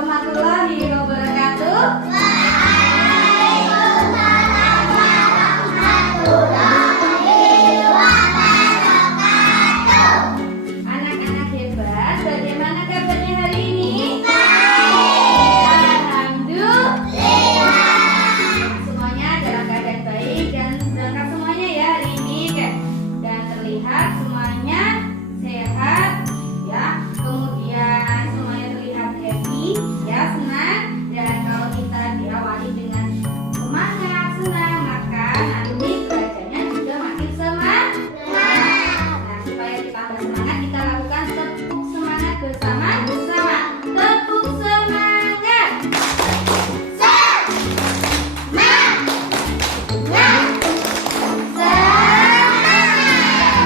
warahmatullahi wabarakatuh. Waalaikumsalam warahmatullahi wabarakatuh. Anak-anak hebat, bagaimana kabarnya hari ini? Baik. Alhamdulillah. Semuanya dalam keadaan baik dan berangkat semuanya ya hari ini, dan terlihat semuanya sehat ya. Kemudian semuanya terlihat happy ya, senang. Dan kalau kita diawali dengan semangat, senang, maka nanti belajarnya juga makin semangat. Nah, supaya kita bersemangat, kita lakukan tepuk semangat bersama-sama. Tepuk semangat.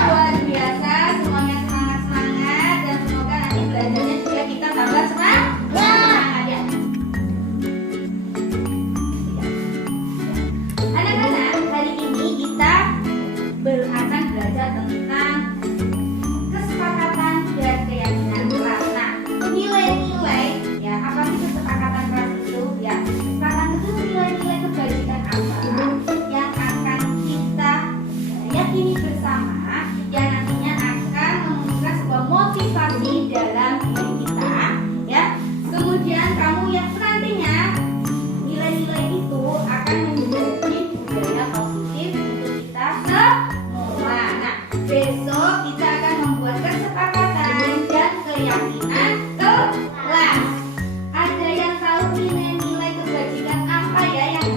Luar biasa, semuanya semangat-semangat dan semoga nanti belajarnya juga kita tambah semangat ya. Anak-anak, hari ini kita akan belajar tentang kesepakatan dan keyakinan kelas. Nah, nilai-nilai ya, apa sih kesepakatan kelas itu? Ya, kesepakatan itu nilai-nilai kebajikan apa yang akan kita yakini bersama, yang nantinya akan memunculkan sebuah motivasi dalam diri kita ya. Kemudian kamu yang nantinya nilai-nilai itu akan menjadi budaya positif untuk kita semua. Nah, besok kita akan membuat kesepakatan dan keyakinan kelas. Ada yang tahu nilai-nilai kebajikan apa ya yang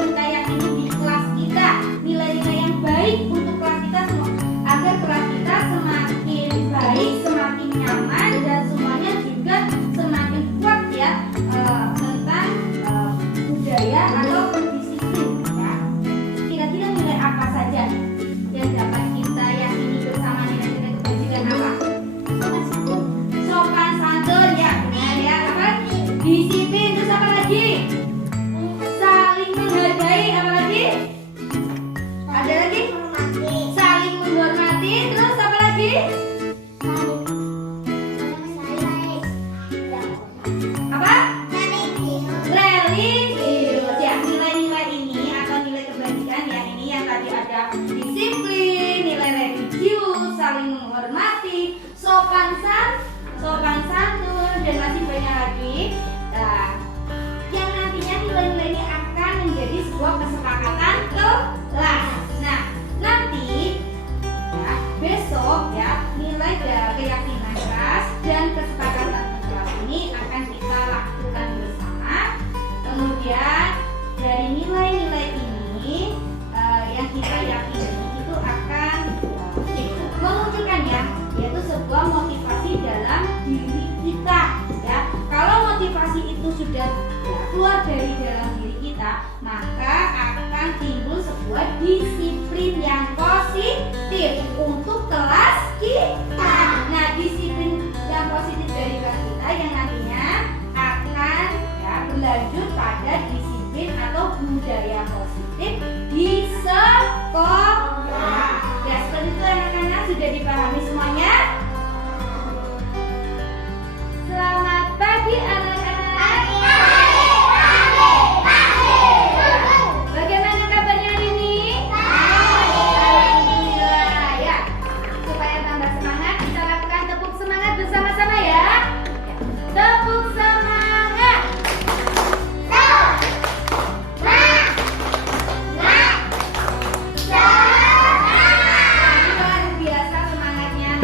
kita yakini di kelas kita? Nilai-nilai yang baik untuk kelas kita semua, agar kelas kita semakin baik, semakin nyaman, dan semuanya juga semakin kuat ya, tentang budaya atau disiplin ya. Kira-kira nilai apa saja yang dapat kita yakini bersama? Nilai-nilai kebajikan apa? Sopan santun ya, benar ya. Apa? Disiplin, terus apa lagi? Saling menghargai, apa lagi? Ada lagi? Saling menghormati, terus apa lagi? Apa? Religius ya. Nilai-nilai ini atau nilai kebajikan ya, ini yang tadi ada disiplin, nilai religius, saling menghormati, sopan santun, dan masih banyak lagi. Nah, yang nantinya nilai-nilai ini akan menjadi sebuah kesepakatan kelas. Nah, nanti ya, besok ya, nilai dari keyakinan kelas dan kesepakatan kelas ini akan kita lakukan bersama. Kemudian dari nilai-nilai ini yang kita yakini itu akan memunculkan ya, yaitu sebuah motivasi dalam diri kita ya. Kalau motivasi itu sudah ya, keluar dari dalam diri kita, maka akan timbul sebuah disiplin yang positif untuk kelas kita. Nah, disiplin yang positif dari kelas kita yang nantinya akan ya, berlanjut pada disiplin atau budaya positif di sekolah. Ya, seperti itu anak-anak, sudah dipahami semuanya? Selamat pagi anak-anak. Bagaimana kabarnya hari ini? Alhamdulillah ya. Supaya tambah semangat, kita lakukan tepuk semangat bersama-sama ya. Tepuk semangat. Luar biasa semangatnya.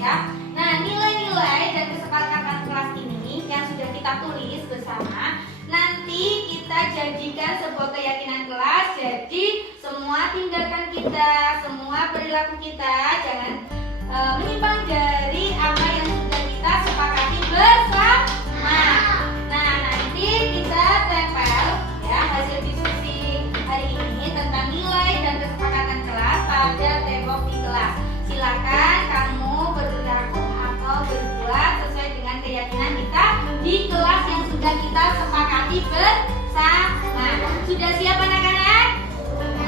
ya. Nah, nilai-nilai dan kesepakatan kelas ini yang sudah kita tulis bersama, nanti kita jadikan sebuah keyakinan kelas. Jadi semua tindakan kita, semua perilaku kita jangan menyimpang dari apa yang sudah kita sepakati bersama. Nah, nanti kita tempel ya hasil diskusi hari ini tentang nilai dan kesepakatan kelas pada tembok di kelas. Silakan kamu berperilaku atau berbuat sesuai dengan keyakinan kita di kelas yang sudah kita sepakati bersama. Sudah siap anak-anak?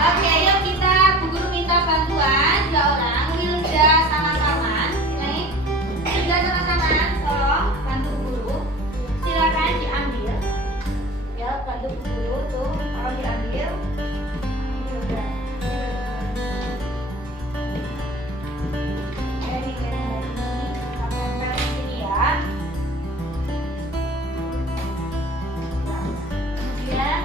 Oke, yuk kita Bu Guru minta bantuan 2 orang, Wilda sama Salman. Sini. Wilda sama Salman, tolong bantu Bu Guru. Silakan diambil. Ya, bantu Bu Guru tuh, tolong diambil. Wilda. Ini kita tempel di sini ya. Kemudian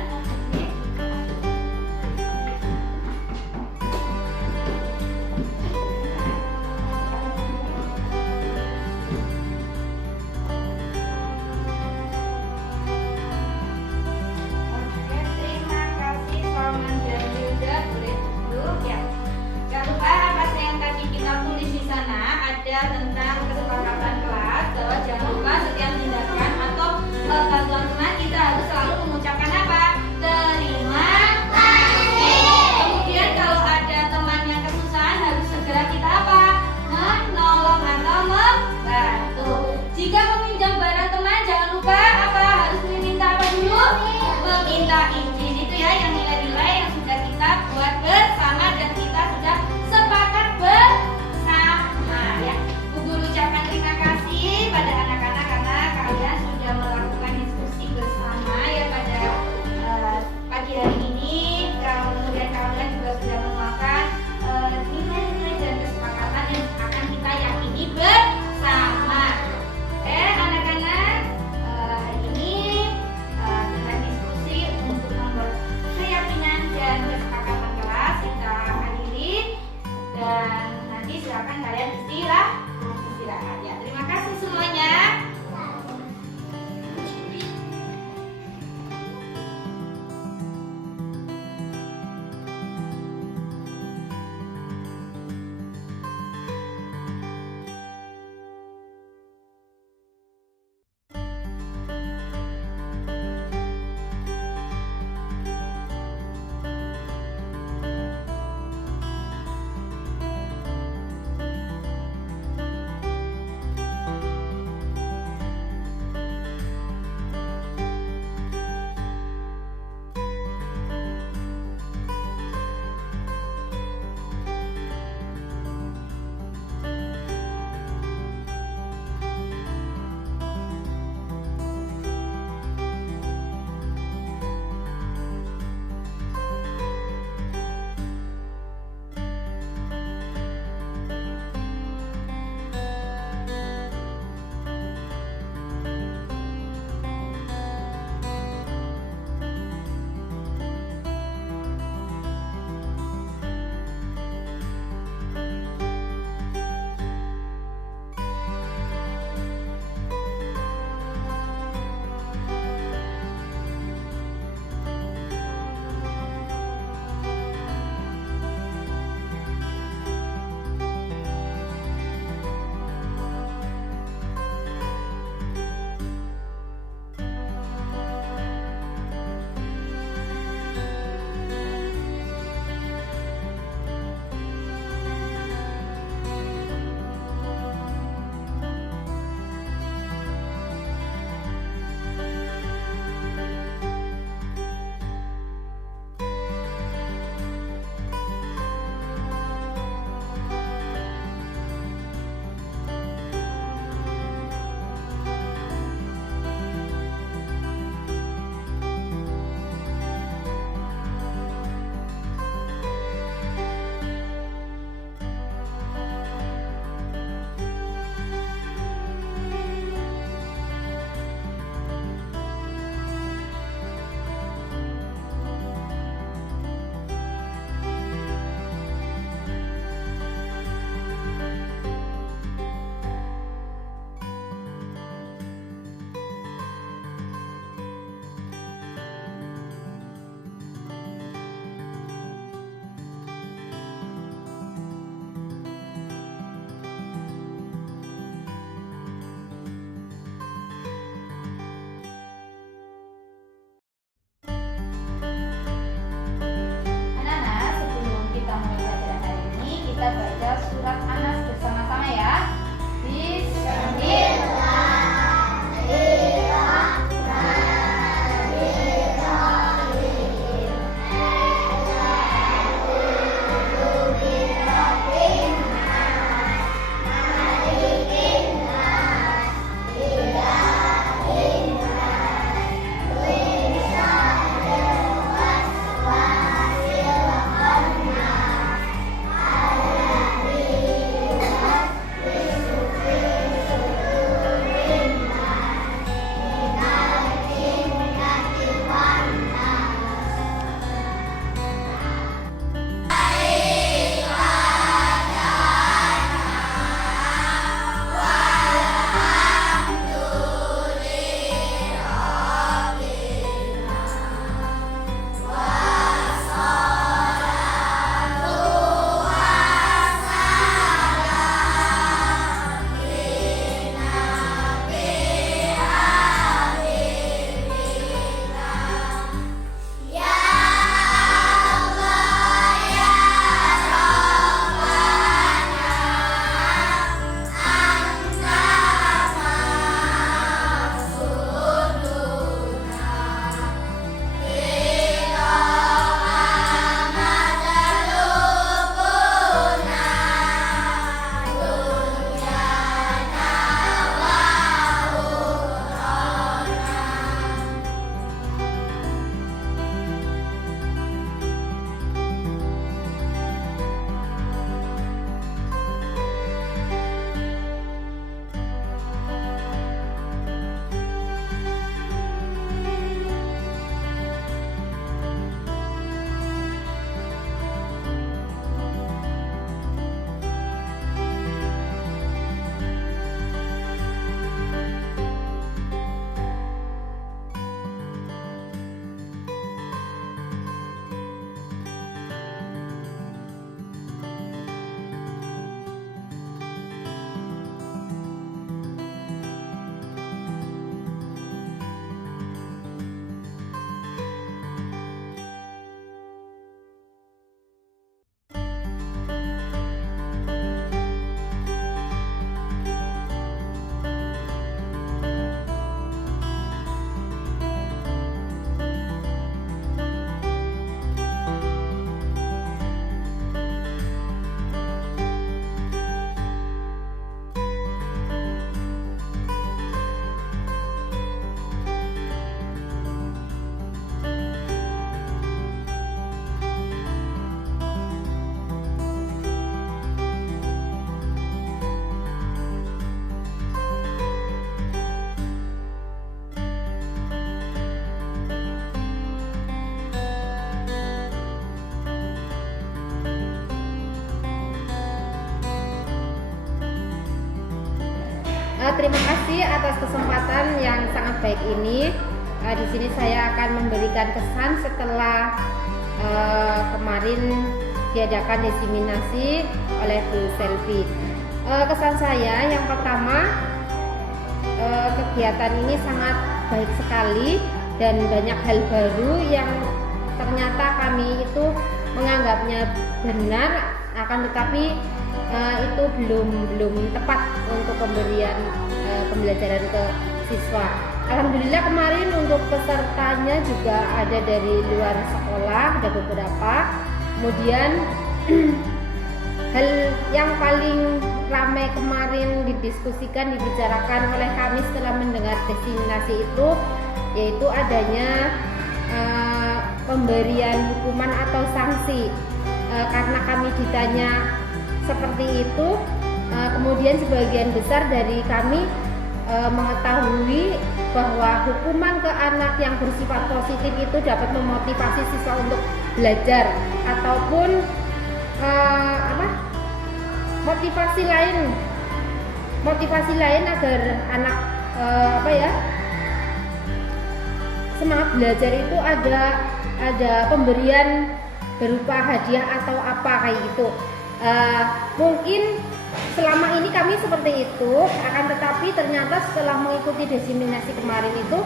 Terima kasih atas kesempatan yang sangat baik ini. Di sini saya akan memberikan kesan setelah kemarin diadakan diseminasi oleh Bu Selvi. Kesan saya yang pertama, kegiatan ini sangat baik sekali dan banyak hal baru yang ternyata kami itu menganggapnya benar, akan tetapi itu belum tepat untuk pemberian pembelajaran ke siswa. Alhamdulillah kemarin untuk pesertanya juga ada dari luar sekolah, ada beberapa. Kemudian hal yang paling ramai kemarin didiskusikan, dibicarakan oleh kami setelah mendengar diseminasi itu, yaitu adanya pemberian hukuman atau sanksi. Karena kami ditanya seperti itu, kemudian sebagian besar dari kami mengetahui bahwa hukuman ke anak yang bersifat positif itu dapat memotivasi siswa untuk belajar ataupun motivasi lain agar anak semangat belajar itu ada pemberian berupa hadiah atau apa kayak gitu. Mungkin selama ini kami seperti itu, akan tetapi ternyata setelah mengikuti diseminasi kemarin itu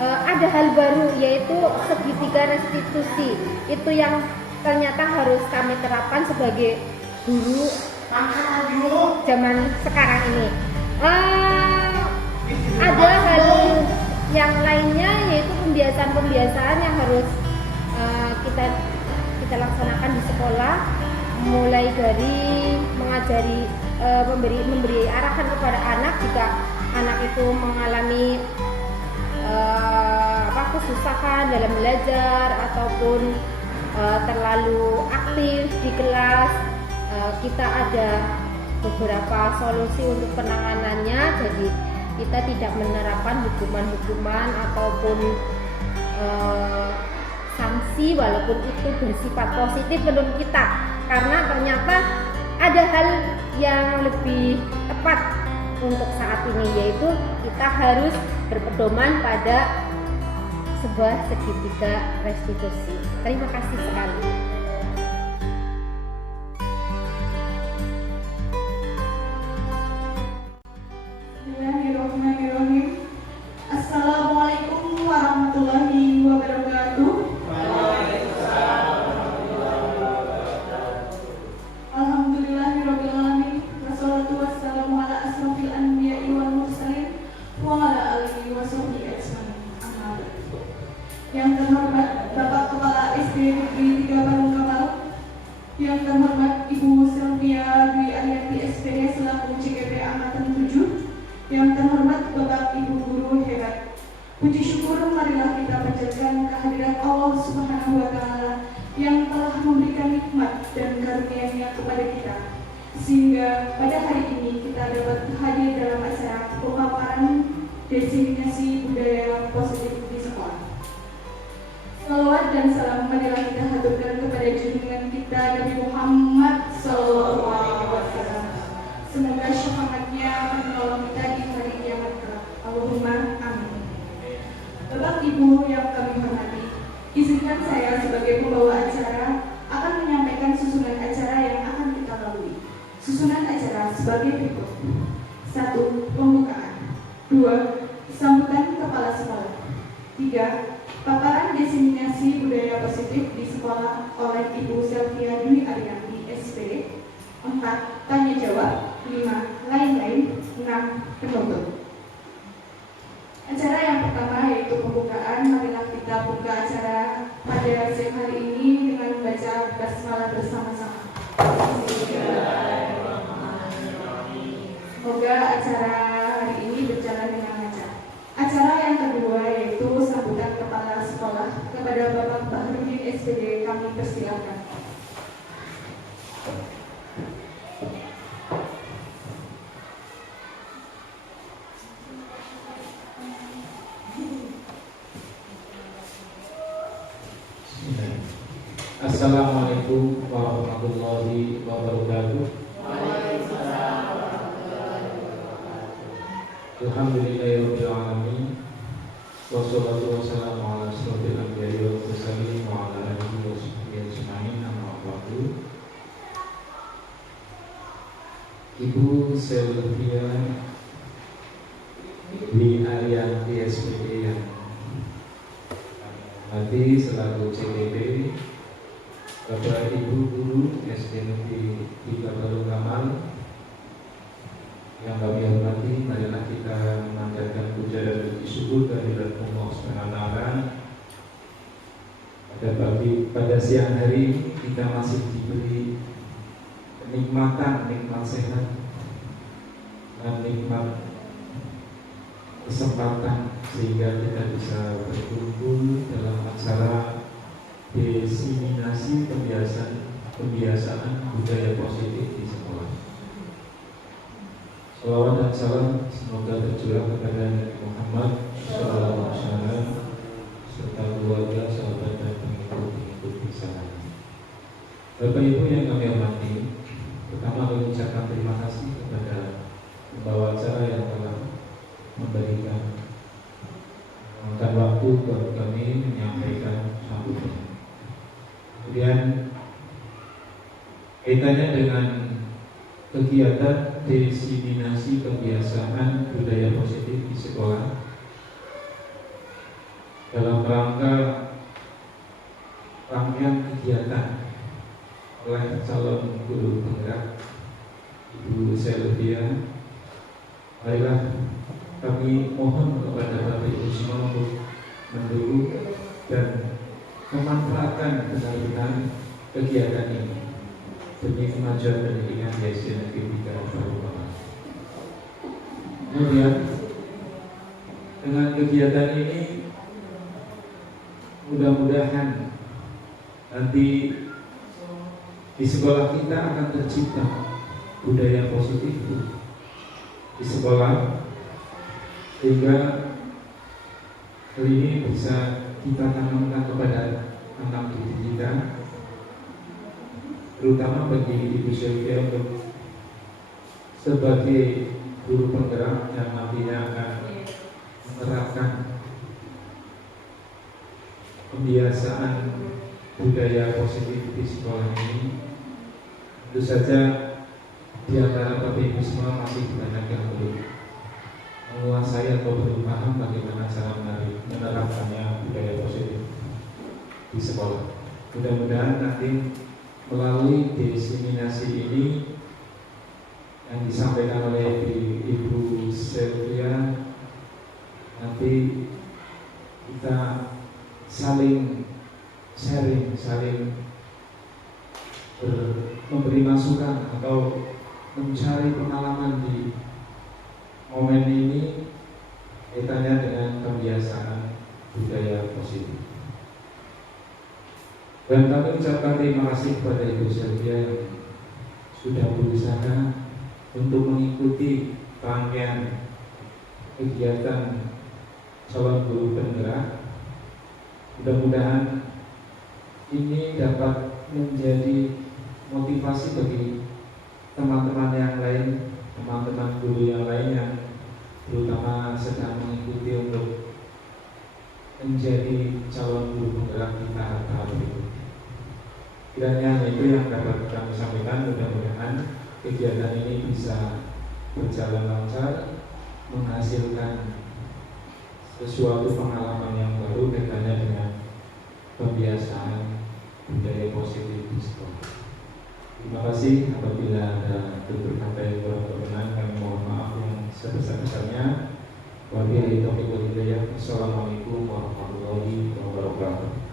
ada hal baru, yaitu segitiga restitusi. Itu yang ternyata harus kami terapkan sebagai guru zaman sekarang ini. Ada hal yang lainnya, yaitu pembiasaan yang harus kita laksanakan di sekolah, mulai dari mengajari memberi arahan kepada anak jika anak itu mengalami kesusahan dalam belajar ataupun terlalu aktif di kelas. Kita ada beberapa solusi untuk penanganannya, jadi kita tidak menerapkan hukuman ataupun sanksi walaupun itu bersifat positif menurut kita, karena ternyata ada hal yang lebih tepat untuk saat ini, yaitu kita harus berpedoman pada sebuah segitiga restitusi. Terima kasih sekali. Bismillahirrahmanirrahim. Assalamualaikum warahmatullahi wabarakatuh. Alhamdulillahirrahmanirrahim. Wassalatu wassalamu ala asrofil anbiya'i wal mursalin wa ala alihi wa sahbihi ajmain. Amma ba'du. Yang terhormat Bapak Kepala SD Negeri 3 Parung Kapal, yang terhormat Ibu Sylvia Dwi Ariyanti SPD selaku CGP Angkatan 7, yang terhormat Bapak Ibu Guru hebat. Puji syukur marilah kita panjatkan kehadiran Allah Subhanahu wa Ta'ala yang telah memberikan nikmat dan karunia-Nya kepada kita, sehingga pada hari ini kita dapat hadir dalam acara pemaparan diseminasi budaya positif di sekolah. Salawat dan salam marilah kita haturkan kepada junjungan kita Nabi Muhammad SAW. Semoga syafaatnya menolong kita di hari kiamat kelak. Allahumma amin. Bapak Ibu yang kami hormati, izinkan saya sebagai pembawa acara akan menyampaikan susunan acara yang akan kita lalui. Susunan acara sebagai berikut: 1. Pembukaan. 2. Sambutan kepala sekolah. 3. Paparan diseminasi budaya positif di sekolah oleh Ibu Sylvia Dwi Ariyanti SPD. 4. Tanya jawab. 5. Lain-lain. 6. Penutup. Acara yang pertama yaitu pembukaan. Marilah kita buka acara pada siang hari ini dengan membaca basmalah bersama-sama. Semoga acara hari ini berjalan dengan lancar. Acara yang kedua yaitu sambutan kepala sekolah. Kepada Bapak Bahrudin SPD kami persilakan. Assalamualaikum warahmatullahi wabarakatuh. Alhamdulillahirabbil alamin. Wassalatu wassalamu ala asyrofil anbiya'i wal mursalin wa ala alihi wa sahbihi ajma'in. Amma ba'du. Ibu Selvia Dwi Aryan PSPD yang nanti selaku CTP, Bapak Ibu Guru SD Negeri 3 Baru Kamal yang kami hormati, marilah kita memanjatkan puja dan puji syukur kehadirat Allah SWT. Pada siang hari kita masih diberi nikmat sehat dan nikmat kesempatan sehingga kita bisa berkumpul dalam acara diseminasi kebiasaan budaya positif di sekolah. Salawat dan salam semoga tercurah kepada Nabi Muhammad SAW serta keluarga, sahabat dan pengikut-pengikut di sana. Bapak Ibu yang kami hormati, pertama kami ucapkan terima kasih kepada pembawa acara yang telah memberikan waktu buat kami menyampaikan sambutan. Kemudian kaitannya dengan kegiatan diseminasi kebiasaan budaya positif di sekolah dalam rangka rangkaian kegiatan oleh calon guru penggerak Ibu Selvia, marilah kami mohon kepada Bapak Ibu semua untuk mendukung dan memanfaatkan benar-benar kegiatan ini demi kemajuan pendidikan di SD Negeri 3 Baru Kamal. Kemudian dengan kegiatan ini mudah-mudahan nanti di sekolah kita akan tercipta budaya positif di sekolah, sehingga hal ini bisa kita tanamkan kepada anak didik kita, terutama bagi Ibu Selvia untuk sebagai guru penggerak yang nantinya akan menerapkan kebiasaan budaya positif di sekolah ini. Tentu saja di antara Bapak Ibu semua masih banyak yang belum menguasai atau belum paham bagaimana cara menerapkannya budaya positif di sekolah. Mudah-mudahan nanti melalui diseminasi ini yang disampaikan oleh Ibu Selvia, nanti kita saling sharing, memberi masukan atau mencari pengalaman di momen ini kaitannya dengan kebiasaan budaya positif. Dan kami ucapkan terima kasih kepada Ibu Selvia yang sudah berusaha untuk mengikuti rangkaian kegiatan calon guru penggerak. Mudah-mudahan ini dapat menjadi motivasi bagi teman-teman yang lain, teman-teman guru yang lain yang terutama sedang mengikuti untuk menjadi calon guru penggerak di tahap-tahap berikut. Kiranya itu yang dapat kami sampaikan. Mudah-mudahan kegiatan ini bisa berjalan lancar, menghasilkan sesuatu pengalaman yang baru kaitannya dengan kebiasaan budaya positif di sekolah. Terima kasih. Apabila ada tutur kata yang kurang berkenan, kami mohon maaf yang sebesar-besarnya. Wabillahi taufiq wal hidayah. Assalamualaikum warahmatullahi wabarakatuh.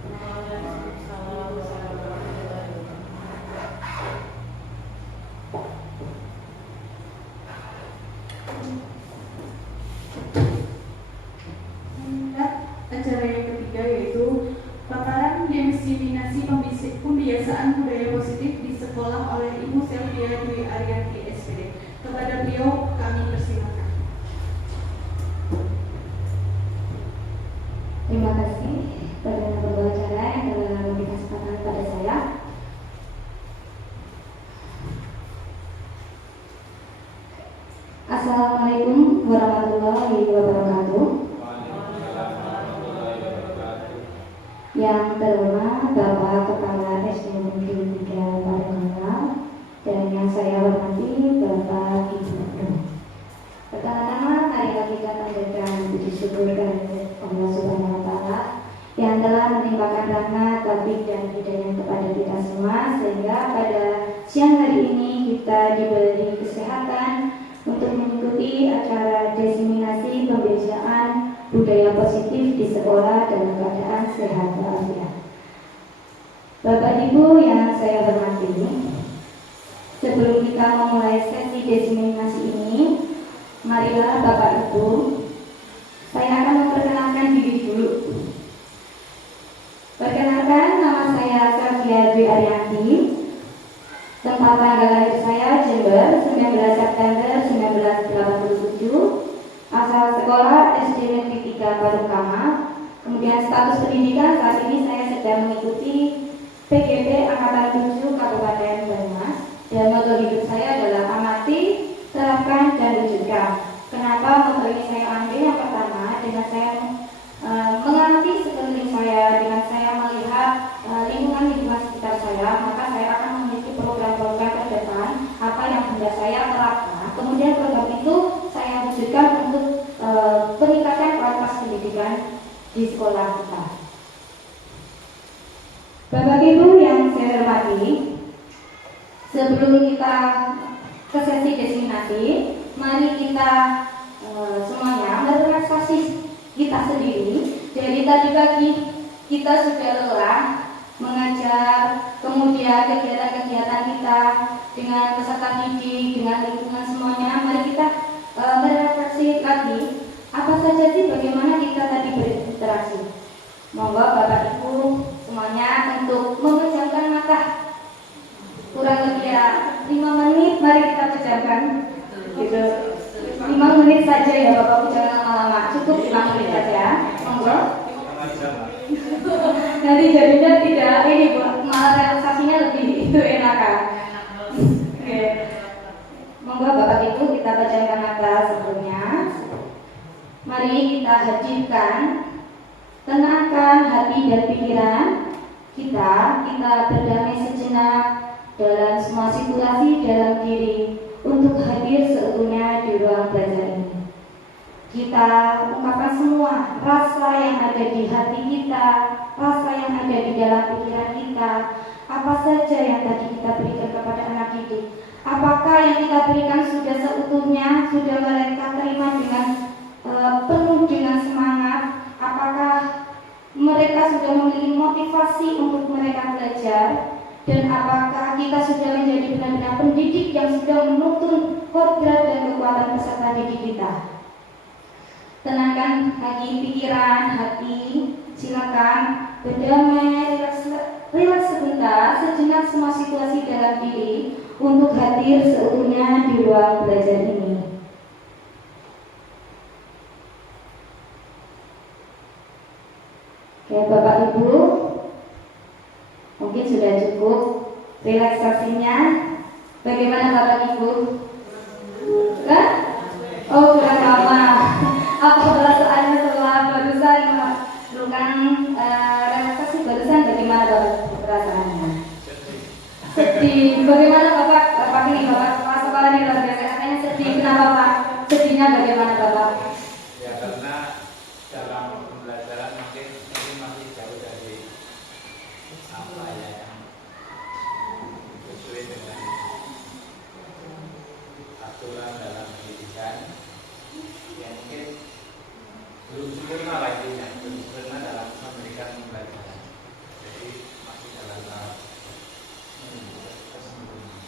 Acara yang ketiga yaitu paparan diseminasi pembiasaan budaya positif di sekolah oleh Ibu Selvia Dwi Aryan PSPD. Kepada beliau kami persilakan. Terima kasih kepada pembawa acara yang telah memberikan kesempatan kepada saya. Assalamualaikum warahmatullahi warahmatullahi wabarakatuh. Yang terhormat Bapak Kepala SD Negeri 3 Padangkala dan yang saya hormati Bapak Ibu Guru. Pertama-tama marilah kita panjatkan puji syukur kehadirat Allah Subhanahu wa Ta'ala yang telah menimpakan rahmat, taufik dan hidayah kepada kita semua, sehingga pada siang hari ini kita diberi kesehatan untuk mengikuti acara diseminasi pembelajaran budaya positif di sekolah dalam keadaan sehat walafiat. Bapak Ibu yang saya hormati, sebelum kita memulai sesi diseminasi ini, marilah Bapak Ibu, saya akan memperkenalkan diri dulu. Perkenalkan, nama saya Safia Dwi Arianti. Tempat tanggal lahir saya Jember, 19 September 1987. Asal sekolah SD Negeri 3 Padangkala. Kemudian status pendidikan saat ini saya sedang mengikuti PGP Angkatan 7 Kabupaten Banyumas. Dan moto hidup saya adalah amati, terapkan dan wujudkan. Kenapa moto ini saya ambil? Yang pertama, dengan saya mengamati sekeliling saya, dengan saya melihat lingkungan sekitar saya, maka saya akan memiliki program-program ke depan apa yang hendak saya terapkan. Kemudian program itu saya wujudkan untuk peningkatan kualitas pendidikan di sekolah kita. Bapak Ibu yang saya hormati, sebelum kita ke sesi diseminasi, mari kita semuanya merelaksasi kita sendiri. Jadi tadi pagi kita sudah lelah mengajar, kemudian kegiatan-kegiatan kita dengan peserta didik, dengan lingkungan semuanya. Mari kita merefleksi lagi apa saja sih bagaimana kita tadi berinteraksi. Monggo Bapak Ibu semuanya untuk memejamkan mata kurang lebih ya 5 menit, mari kita pejamkan gitu. 5 menit saja ya Bapak Ibu, jangan lama-lama, cukup 5 menit saja. Monggo. Nanti jadinya tidak ini Bu, malah relaksasinya lebih itu enakan. Oke. Monggo Bapak Ibu kita pejamkan mata sebelumnya. Mari kita hadirkan, tenangkan hati dan pikiran kita berdamai sejenak dalam semua situasi dalam diri untuk hadir seutuhnya di ruang belajar ini. Kita ungkapkan semua rasa yang ada di hati kita, rasa yang ada di dalam pikiran kita, apa saja yang tadi kita berikan kepada anak didik. Apakah yang kita berikan sudah seutuhnya, sudah mereka terima dengan penuh dengan semangat? Apakah mereka sudah memiliki motivasi untuk mereka belajar? Dan apakah kita sudah menjadi benar-benar pendidik yang sudah menuntun kodrat dan kekuatan peserta didik kita? Tenangkan lagi pikiran, hati, silakan berdamai, rileks sebentar, sejenak semua situasi dalam diri untuk hadir seutuhnya di ruang belajar ini. Oke, Bapak Ibu, mungkin sudah cukup relaksasinya. Bagaimana Bapak Ibu? Hah? Oh, kurang lama. Apa perasaannya setelah barusan melakukan relaksasi barusan? Bagaimana Bapak perasaannya? Sedih. Bagaimana Bapak? Bapak ini Bapak sekolah ini luar biasa. Katanya sedih. Kenapa Pak? Sedihnya bagaimana Bapak? Ya karena dalam pembelajaran mungkin ini masih jauh dari apa ya yang sesuai dengan aturan dalam pendidikan. Ya mungkin belum sempurna lah intinya, belum sempurna dalam memberikan pembelajaran. Jadi masih dalam tahap kesempurnaan.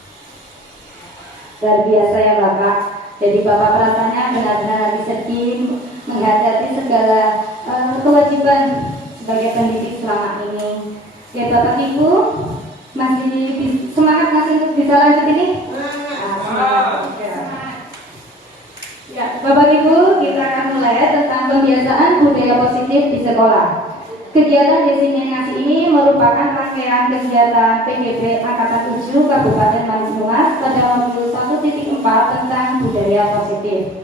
Luar biasa ya Bapak. Jadi Bapak perasaannya benar-benar lagi sedih menghadapi segala kewajiban sebagai pendidik selama ini. Ya Bapak Ibu masih semangat masih untuk bisa lanjut ini? Ya, Bapak Ibu, kita akan mulai tentang pembiasaan budaya positif di sekolah. Kegiatan diseminasi ini merupakan rangkaian kegiatan PGP Angkatan 7 Kabupaten Banyumas pada modul 1.4 tentang budaya positif.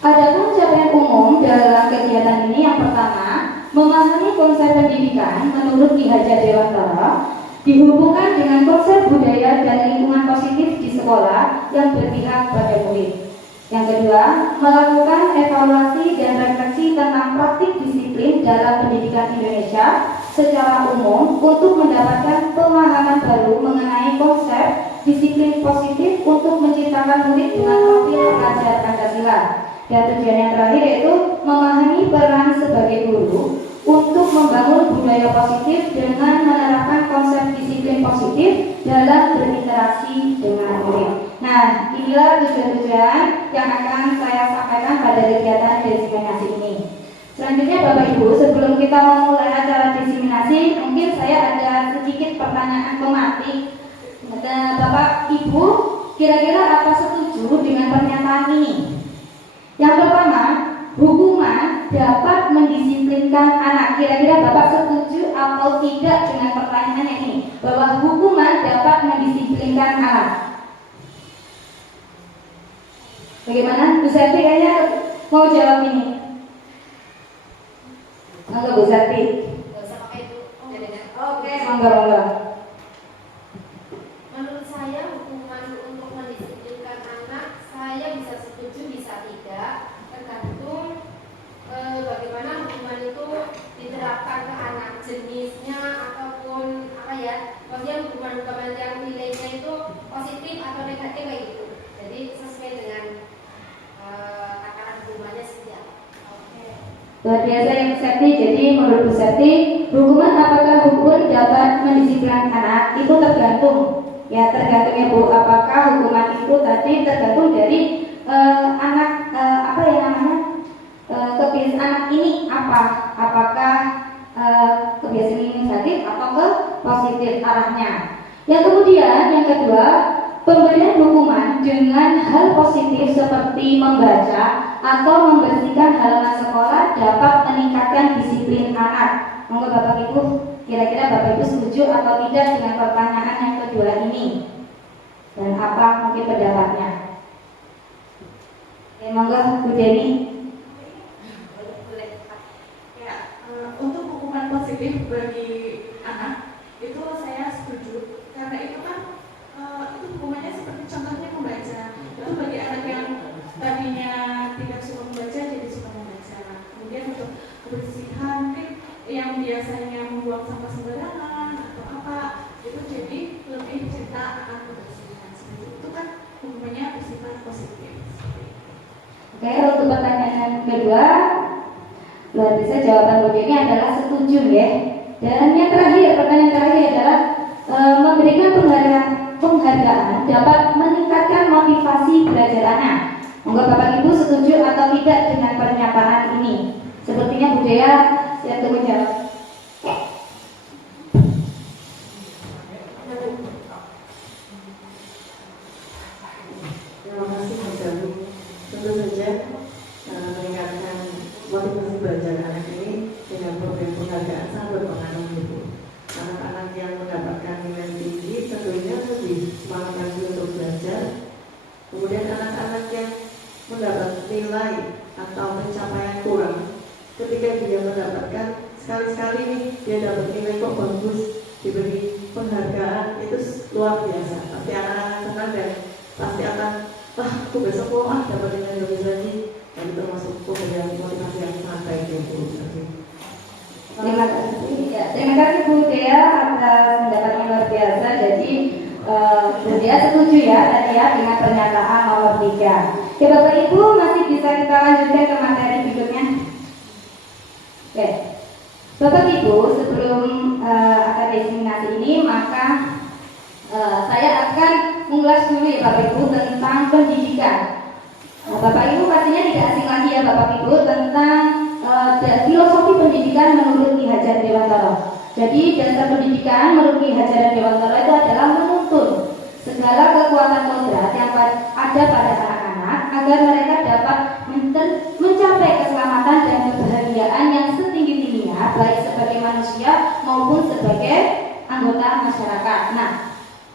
Adapun capaian umum dalam kegiatan ini yang pertama, memahami konsep pendidikan menurut Ki Hajar Dewantara dihubungkan dengan konsep budaya dan lingkungan positif di sekolah yang berpihak pada murid. Yang kedua, melakukan evaluasi dan refleksi tentang praktik disiplin dalam pendidikan Indonesia secara umum untuk mendapatkan pemahaman baru mengenai konsep disiplin positif untuk menciptakan murid dengan profil pelajar Pancasila. Dan tujuan yang terakhir yaitu memahami peran sebagai guru untuk membangun budaya positif dengan menerapkan konsep disiplin positif dalam berinteraksi dengan murid. Nah, inilah tujuan-tujuan yang akan saya sampaikan pada kegiatan diseminasi ini. Selanjutnya Bapak Ibu, sebelum kita memulai acara diseminasi, mungkin saya ada sedikit pertanyaan tematik. Bapak Ibu, kira-kira apa setuju dengan pernyataan ini? Yang pertama, hukuman dapat mendisiplinkan anak. Kira-kira Bapak setuju atau tidak dengan pertanyaan ini? Bahwa hukuman dapat mendisiplinkan anak. Bagaimana? Bu Sati kayaknya mau jawab ini. Monggo Bu Sati. Nggak usah pakai itu. Oke, monggo. Menurut saya hukuman untuk mendisiplinkan anak, saya bisa setuju, bisa tidak, tergantung bagaimana hukuman itu diterapkan ke anak, jenisnya ataupun apa ya, maksudnya hukuman-hukuman yang nilainya itu positif atau negatif kayak gitu. Jadi sesuai dengan takaran hukumannya seperti apa. Luar biasa ya Bu Sati. Jadi menurut Bu Sati, hukuman apakah hukum dapat mendisiplinkan anak itu tergantung. Ya tergantung ya Bu, apakah hukuman itu tadi tergantung dari anak apa ya namanya kebiasaan anak ini apa? Apakah kebiasaan ini negatif atau ke positif arahnya? Yang kemudian yang kedua, pemberian hukuman dengan hal positif seperti membaca atau membersihkan halaman sekolah dapat meningkatkan disiplin anak. Monggo Bapak Ibu, kira-kira Bapak Ibu setuju atau tidak dengan pertanyaan yang kedua ini? Dan apa mungkin pendapatnya? Monggo Bu Deni. Ya, untuk hukuman positif bagi anak itu saya setuju karena itu kan itu hukumannya seperti contohnya membaca. Itu bagi anak yang tadinya tidak suka membaca jadi suka membaca. Kemudian untuk kebersihan mungkin yang biasanya membuang sampah sembarangan atau apa itu jadi lebih cinta akan kebersihan. Itu kan hukumannya bersifat positif. Oke, untuk pertanyaan yang kedua, luar biasa jawaban Bu Deni adalah setuju ya. Dan yang terakhir, pertanyaan terakhir adalah memberikan penghargaan dapat meningkatkan motivasi belajar anak. Monggo Bapak Ibu setuju atau tidak dengan pernyataan ini? Sepertinya Bu Dea siap untuk menjawab. Terima kasih Mas Galuh. Tentu saja meningkatkan motivasi belajar anak ini dengan program penghargaan sangat berpengaruh gitu. Anak-anak yang mendapatkan nilai tinggi tentunya lebih semangat lagi untuk belajar. Kemudian anak-anak yang mendapat nilai atau pencapaian kurang, ketika dia mendapatkan sekali-sekali nih dia dapat nilai kok bagus, diberi penghargaan, itu luar biasa. Pasti anak-anak senang dan pasti akan aku besok mau dapat nilai lebih lagi. Dan itu termasuk pemberian motivasi yang sangat baik ya Bu. Terima kasih. Ya, terima kasih Bu Dea atas pendapatnya luar biasa. Jadi Bu Dea setuju ya tadi ya dengan pernyataan nomor 3. Ya Bapak Ibu masih bisa kita lanjutkan ke materi berikutnya. Oke, Bapak Ibu sebelum akan diseminasi ini maka saya akan mengulas dulu ya Bapak Ibu tentang pendidikan. Nah, Bapak Ibu pastinya tidak asing lagi ya Bapak Ibu tentang filosofi pendidikan menurut Ki Hajar Dewantara. Jadi dasar pendidikan menurut Ki Hajar Dewantara itu adalah menuntun segala kekuatan kodrat yang ada pada anak-anak agar mereka dapat mencapai keselamatan dan kebahagiaan yang setinggi-tingginya baik sebagai manusia maupun sebagai anggota masyarakat. Nah,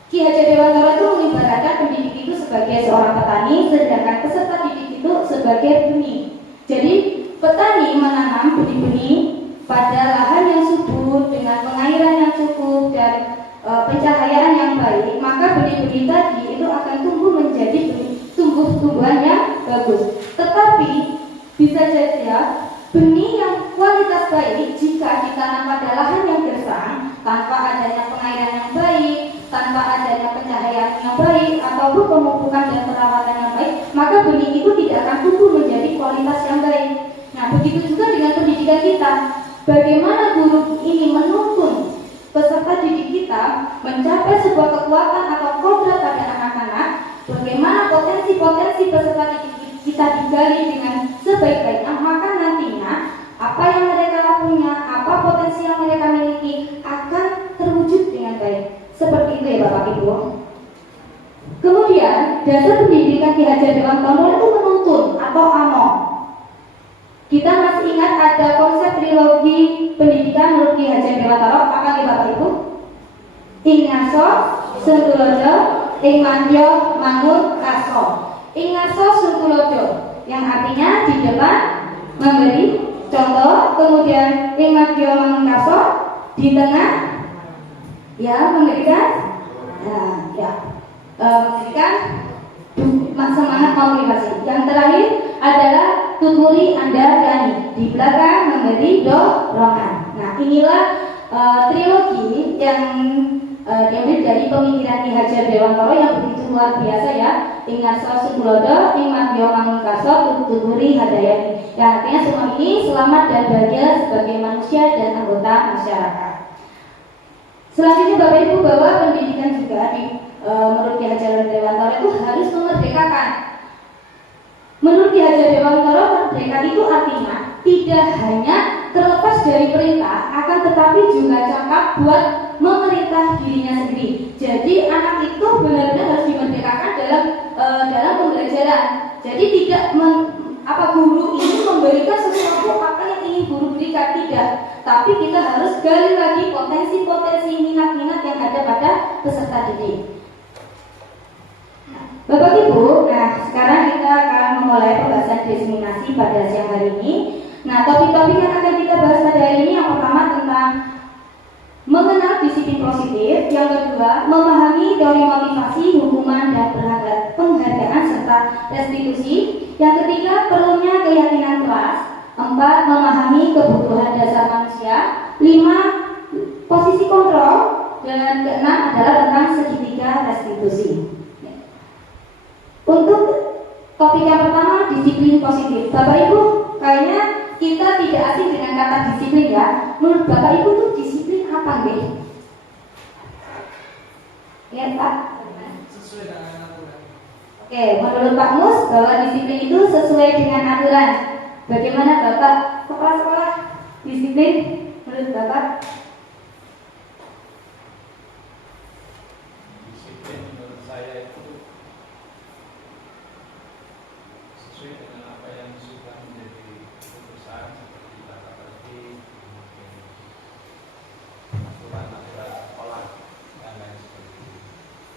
Ki Hajar Dewantara itu mengibaratkan pendidik itu sebagai seorang petani, sedangkan peserta didik itu itu sebagai benih. Jadi petani menanam benih-benih pada lahan yang subur dengan pengairan yang cukup dan pencahayaan yang baik, maka benih-benih tadi itu akan tumbuh menjadi tumbuh-tumbuhan yang bagus. Tetapi bisa jadi benih yang kualitas baik jika ditanam pada lahan yang gersang, tanpa adanya pengairan yang baik, tanpa adanya pencahayaan yang baik, ataupun pemupukan dan perawatan yang baik, maka benih itu tidak akan tumbuh menjadi kualitas yang baik. Nah, begitu juga dengan pendidikan kita. Bagaimana guru ini menuntun peserta didik kita mencapai sebuah kekuatan atau kodrat pada anak-anak, bagaimana potensi-potensi peserta didik kita digali dengan sebaik-baiknya, maka nantinya apa yang mereka punya, apa potensi yang mereka miliki akan terwujud dengan baik. Seperti itu ya Bapak Ibu. Kemudian dasar pendidikan Ki Hajar Dewantara itu menuntun atau AMO. Kita masih ingat ada konsep trilogi pendidikan menurut Ki Hajar Dewantara, apa nih Bapak Ibu? Ing ngaso, Sengtulodo, ing mandya, mangun, kaso. Ing ngaso, Sengtulodo, yang artinya di depan memberi contoh, kemudian ing mandya, mangun, kaso, di tengah ya memberikan memberikan semangat motivasi. Yang terakhir adalah tuturi Anda yani, di belakang memberi dorongan. Nah, inilah trilogi yang diambil dari pemikiran Ki Hajar Dewantara yang begitu luar biasa ya. Ingat Sengtulodo, ing mandya mangun kaso, tuturi hadayani. Yang artinya semua ini selamat dan bahagia sebagai manusia dan anggota masyarakat. Selanjutnya Bapak Ibu, bahwa pendidikan juga menurut Ki Hajar Dewantara itu harus memerdekakan. Menurut Ki Hajar Dewantara, merdeka itu artinya tidak hanya terlepas dari perintah, akan tetapi juga cakap buat memerintah dirinya sendiri. Jadi anak itu benar-benar harus dimerdekakan dalam pembelajaran. Jadi tidak guru ini memberikan sesuatu apa yang ingin guru berikan, tidak. Tapi kita harus gali lagi potensi-potensi minat-minat yang ada pada peserta didik. Bapak Ibu, nah sekarang kita akan memulai pembahasan diseminasi pada siang hari ini. Nah, topik-topik yang akan kita bahas pada hari ini yang pertama tentang mengenal disiplin positif, yang kedua memahami teori motivasi, hukuman dan penghargaan serta restitusi, yang ketiga perlunya keyakinan kelas, 4 memahami kebutuhan dasar manusia, 5 posisi kontrol, dan keenam adalah tentang segitiga restitusi. Untuk topik yang pertama, disiplin positif. Bapak Ibu, kayaknya kita tidak asing dengan kata disiplin ya. Menurut Bapak Ibu tuh disiplin apa nih? Ya Pak? Sesuai dengan aturan. Oke, menurut Pak Mus bahwa disiplin itu sesuai dengan aturan. Bagaimana Bapak kepala sekolah disiplin menurut Bapak? Disiplin menurut saya itu sesuai dengan apa yang sudah menjadi keputusan seperti tata tertib, aturan-aturan sekolah dan lain sebagainya.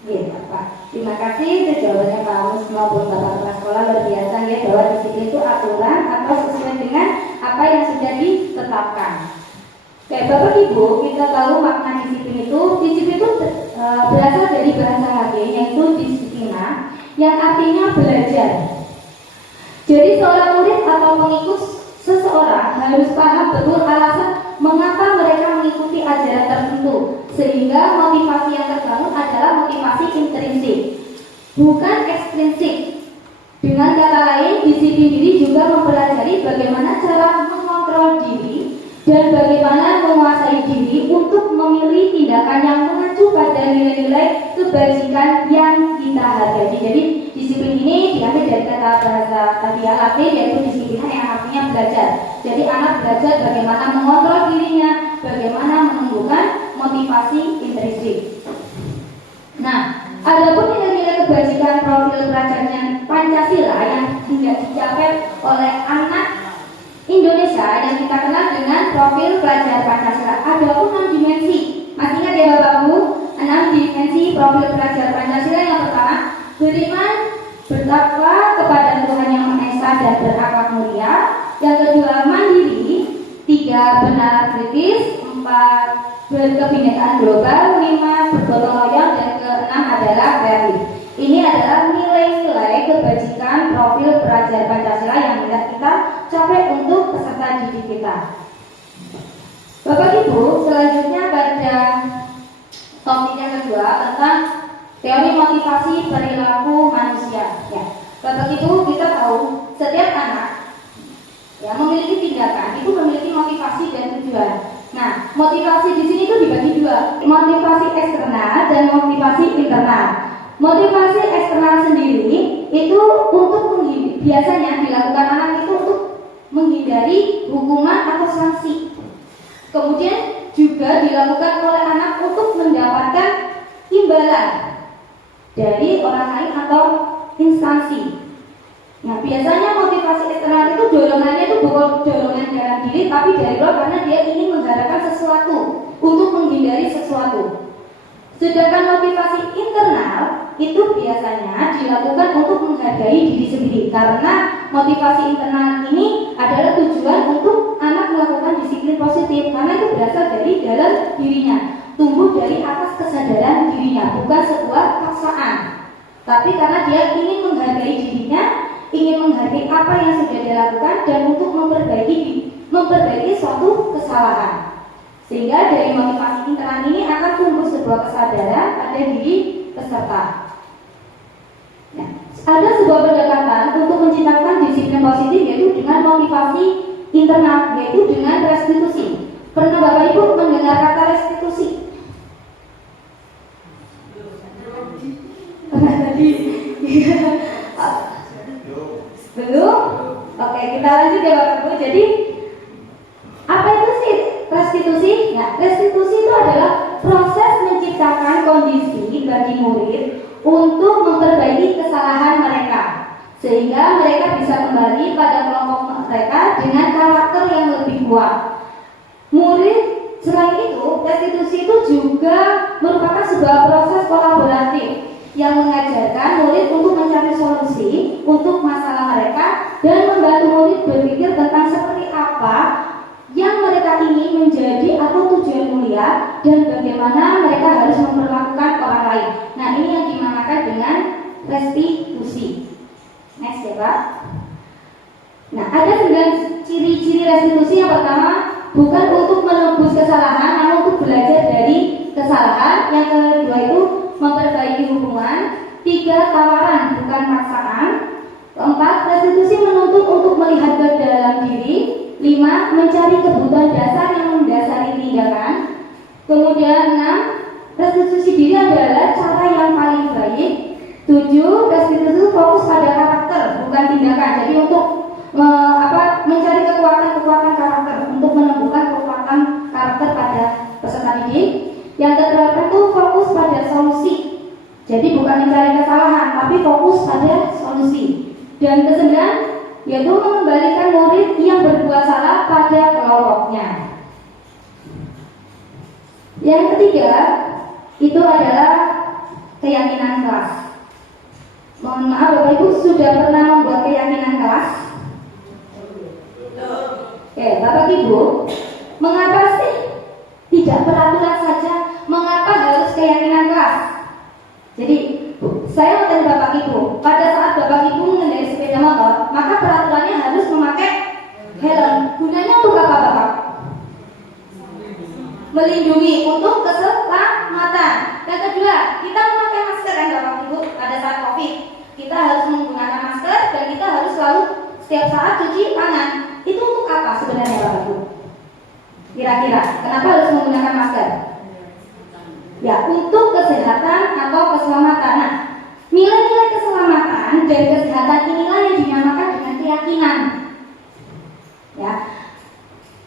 Iya Pak, terima kasih. Itu jawabannya Pak Mus maupun Bapak Kepala Sekolah luar biasa ya, bahwa disiplin itu aturan atau sesuai dengan apa yang sudah ditetapkan. Oke, Bapak Ibu, kita tahu makna disiplin itu. Disiplin itu berasal dari bahasa Latin yaitu disiplina, yang artinya belajar. Jadi seorang murid atau pengikut seseorang harus paham betul alasan mengapa mereka mengikuti ajaran tertentu, sehingga motivasi yang terbangun adalah motivasi intrinsik, bukan ekstrinsik. Dengan kata lain, disiplin diri juga mempelajari bagaimana cara mengontrol diri dan bagaimana menguasai diri untuk memilih tindakan yang mengacu pada nilai-nilai kebajikan yang kita hargai. Jadi disiplin ini diambil dari kata bahasa tadi Latin yaitu disiplina, yang artinya belajar. Jadi anak belajar bagaimana mengontrol dirinya, bagaimana menumbuhkan motivasi intrinsik. Nah, adapun nilai-nilai kebajikan profil pelajarnya Pancasila yang tidak dicapai oleh anak Indonesia yang kita kenal dengan profil pelajar Pancasila, ada pun 6 dimensi. Masih ingat ya Bapak-Ibu, 6 dimensi profil pelajar Pancasila. Yang pertama, beriman, bertakwa kepada Tuhan Yang Maha Esa, beretika dan berakhlak mulia. Yang kedua, mandiri. 3, benar kritis. 4, berkebinekaan global. 5, bergotong royong. Dan ke-6 adalah kreatif. Ini adalah nilai-nilai kebajikan profil pelajar Pancasila yang hendak kita capai untuk peserta didik kita. Bapak Ibu, selanjutnya pada topik yang kedua tentang teori motivasi perilaku manusia. Ya, Bapak Ibu, kita tahu setiap anak ya memiliki tindakan itu memiliki motivasi dan tujuan. Nah, motivasi di sini itu dibagi dua, motivasi eksternal dan motivasi internal. Motivasi eksternal sendiri itu untuk biasanya dilakukan anak itu untuk menghindari hukuman atau sanksi. Kemudian juga dilakukan oleh anak untuk mendapatkan imbalan dari orang lain atau instansi. Nah, biasanya motivasi eksternal itu dorongannya itu bukan dorongan dalam diri, tapi dari luar karena dia ingin mengharapkan sesuatu untuk menghindari sesuatu. Sedangkan motivasi internal itu biasanya dilakukan untuk menghargai diri sendiri, karena motivasi internal ini adalah tujuan untuk anak melakukan disiplin positif, karena itu berasal dari dalam dirinya, tumbuh dari atas kesadaran dirinya, bukan sebuah paksaan, tapi karena dia ingin menghargai dirinya, ingin menghargai apa yang sudah dia lakukan dan untuk memperbaiki suatu kesalahan. Sehingga dari motivasi internal ini akan tumbuh sebuah kesadaran pada diri peserta. Nah, ada sebuah pendekatan untuk menciptakan disiplin positif yaitu dengan motivasi internal, yaitu dengan restitusi. Pernah Bapak Ibu mendengar kata restitusi? Pernah tadi? Belum? Oke, kita lanjut ya Bapak Ibu. Jadi apa itu sih restitusi? Nah, restitusi itu adalah proses menciptakan kondisi bagi murid untuk memperbaiki kesalahan mereka, sehingga mereka bisa kembali pada kelompok mereka dengan karakter yang lebih kuat. Murid selain itu, restitusi itu juga merupakan sebuah proses kolaboratif yang mengajarkan murid untuk mencari solusi untuk masalah mereka dan membantu murid berpikir tentang seperti apa yang mereka ingin menjadi atau tujuan mulia dan bagaimana mereka harus memperlakukan orang lain. Nah, ini yang dinamakan dengan restitusi. Next ya Pak. Nah, ada 9 ciri-ciri restitusi. Yang pertama, bukan untuk menebus kesalahan, namun untuk belajar dari kesalahan. Yang kedua itu memperbaiki hubungan. 3, tawaran bukan paksaan. 4, restitusi menuntut untuk melihat ke dalam diri. 5, mencari kebutuhan dasar yang mendasari tindakan. Kemudian 6, restitusi diri adalah cara yang paling baik. 7, restitusi fokus pada karakter bukan tindakan. Jadi untuk mencari kekuatan karakter, untuk menumbuhkan kekuatan karakter pada peserta didik. Yang ke-8 itu fokus pada solusi. Jadi bukan mencari kesalahan, tapi fokus pada solusi. Dan ke-9 yaitu mengembalikan murid yang berbuat salah pada kelompoknya. Yang ketiga itu adalah keyakinan kelas. Mohon maaf Bapak Ibu, sudah pernah membuat keyakinan kelas? Oke, Bapak Ibu, mengapa sih tidak peraturan saja? Mengapa harus keyakinan kelas? Jadi saya mau tanya Bapak Ibu, pada saat Bapak Ibu mengendarai sepeda motor, maka peraturannya harus memakai helm. Gunanya untuk apa Bapak? Melindungi, untuk keselamatan. Yang kedua, kita memakai masker kan Bapak Ibu pada saat COVID. Kita harus menggunakan masker dan kita harus selalu setiap saat cuci tangan. Itu untuk apa sebenarnya Bapak Ibu? Kira-kira, kenapa harus menggunakan masker? Ya, untuk kesehatan atau keselamatan. Nah, nilai-nilai keselamatan dan kesehatan inilah yang dinamakan dengan keyakinan. Ya,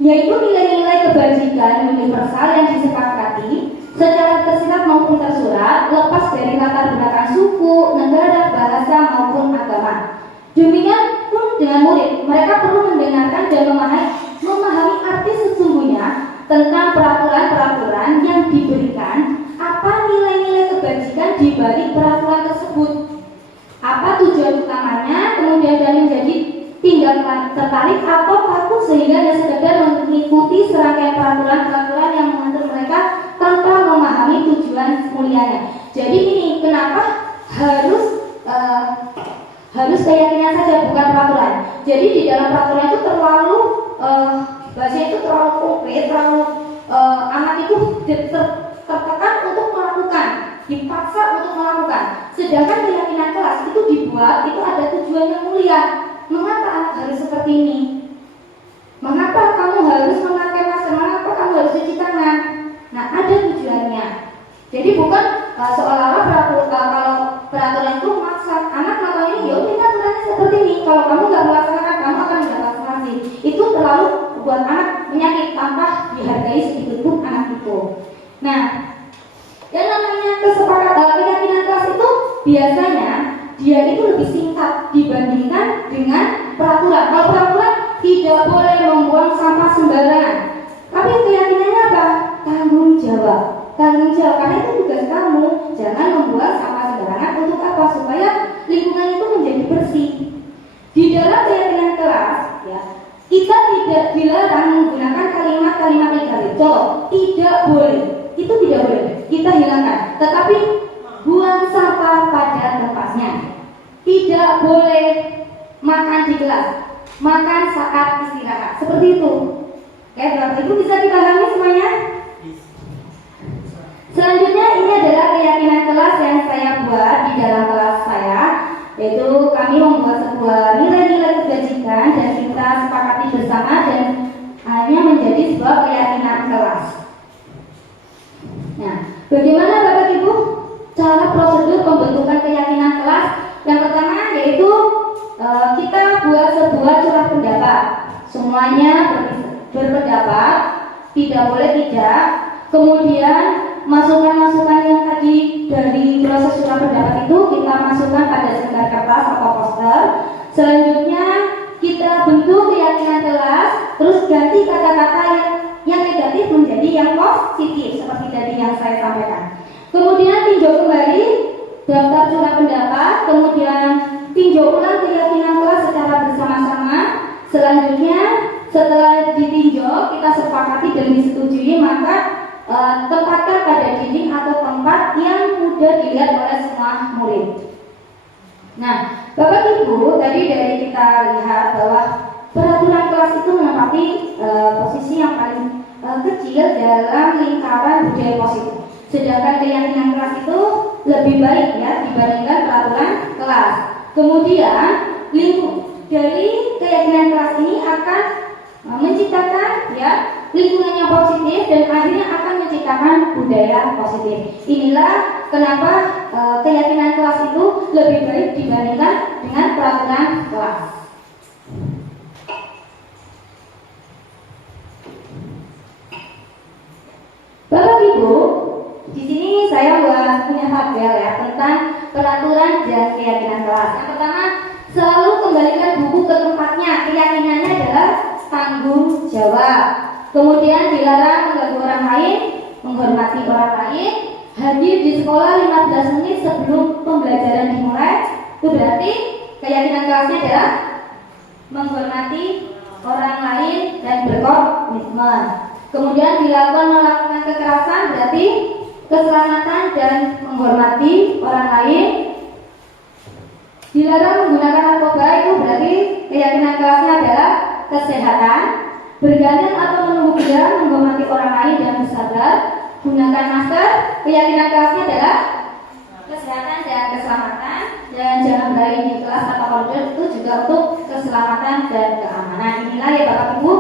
yaitu nilai-nilai kebajikan universal yang disepakati secara tersirat maupun tersurat, lepas dari latar belakang suku, negara, bahasa maupun agama. Demikian pun dengan murid, mereka perlu mendengarkan dan memahami arti sesungguhnya tentang peraturan-peraturan yang diberikan, apa nilai-nilai kebajikan di balik peraturan tersebut, apa tujuan utamanya, kemudian dan menjadi Jadi ini kenapa harus keyakinan saja, bukan peraturan. Jadi di dalam peraturan itu terlalu bahasanya itu terlalu konkret, terlalu anak itu tertekan untuk melakukan, dipaksa untuk melakukan. Sedangkan keyakinan kelas itu dibuat, itu ada tujuan yang mulia. Mengapa anak harus seperti ini? Mengapa kamu harus memakai masker? Mengapa kamu harus cuci tangan? Nah, ada tujuannya. Jadi bukan seolah-olah kalau peraturan itu maksa anak melakukan ini, ya udah aturannya seperti ini. Kalau kamu nggak melaksanakan, kamu akan mendapat sanksi. Itu terlalu buat anak menyakit tanpa dihargai sedikit pun anak itu. Nah, yang namanya kesepakatan keyakinan kelas itu biasanya dia itu lebih singkat dibandingkan dengan peraturan. Kalau peraturan tidak boleh membuang sampah sembarangan, tapi keyakinannya apa? Tanggung jawab. Tanggung jawab, karena itu tugas kamu. Jangan membuang sampah sembarangan. Untuk apa? Supaya lingkungan itu menjadi bersih. Di dalam keyakinan kelas, ya, kita tidak dilarang menggunakan kalimat-kalimat negatif. Tidak boleh. Itu tidak boleh. Kita hilangkan. Tetapi buang sampah pada tempatnya. Tidak boleh makan di kelas. Makan saat istirahat. Seperti itu. Oke, Bapak Ibu bisa dipahami semuanya? Selanjutnya ini adalah keyakinan kelas yang saya buat di dalam kelas saya, yaitu kami membuat sebuah nilai-nilai kebajikan dan kita sepakati bersama dan hanya menjadi sebuah keyakinan kelas. Nah, bagaimana Bapak Ibu cara prosedur pembentukan keyakinan kelas? Yang pertama yaitu kita buat sebuah curah pendapat. Semuanya berpendapat, tidak boleh tidak. Kemudian masukan-masukan yang tadi dari proses surat pendapat itu kita masukkan pada selembar kertas atau poster. Selanjutnya kita bentuk keyakinan kelas, terus ganti kata-kata yang negatif menjadi yang positif seperti tadi yang saya sampaikan. Kemudian tinjau kembali daftar surat pendapat, kemudian tinjau ulang keyakinan kelas secara bersama-sama. Selanjutnya setelah ditinjau kita sepakati dan disetujui, maka tempatkan pada dinding atau tempat yang mudah dilihat oleh semua murid. Nah, Bapak Ibu, tadi dari kita lihat bahwa peraturan kelas itu menempati posisi yang paling kecil dalam lingkaran budaya positif. Sedangkan keyakinan kelas itu lebih baik ya dibandingkan peraturan kelas. Kemudian dari keyakinan kelas ini akan menciptakan ya lingkungan yang positif dan akhirnya akan menciptakan budaya positif. Inilah kenapa keyakinan kelas itu lebih baik dibandingkan dengan peraturan kelas. Bapak Ibu, di sini saya punya tabel ya tentang peraturan dan keyakinan kelas. Yang pertama, selalu kembalikan buku ke tempatnya. Keyakinannya adalah tanggung jawab. Kemudian dilarang mengganggu orang lain, menghormati orang lain, hadir di sekolah 15 menit sebelum pembelajaran dimulai. Itu berarti keyakinan kelasnya adalah menghormati orang lain dan berkomitmen. Kemudian melakukan kekerasan berarti keselamatan dan menghormati orang lain. Dilarang menggunakan narkoba itu berarti keyakinan kelasnya adalah kesehatan. Bergantian atau menunggu giliran menghormati orang lain dan bersabar. Gunakan masker. Keyakinan kelasnya adalah kesehatan dan keselamatan. Dan jangan berlari di kelas atau koridor, itu juga untuk keselamatan dan keamanan. Inilah ya Bapak Ibu.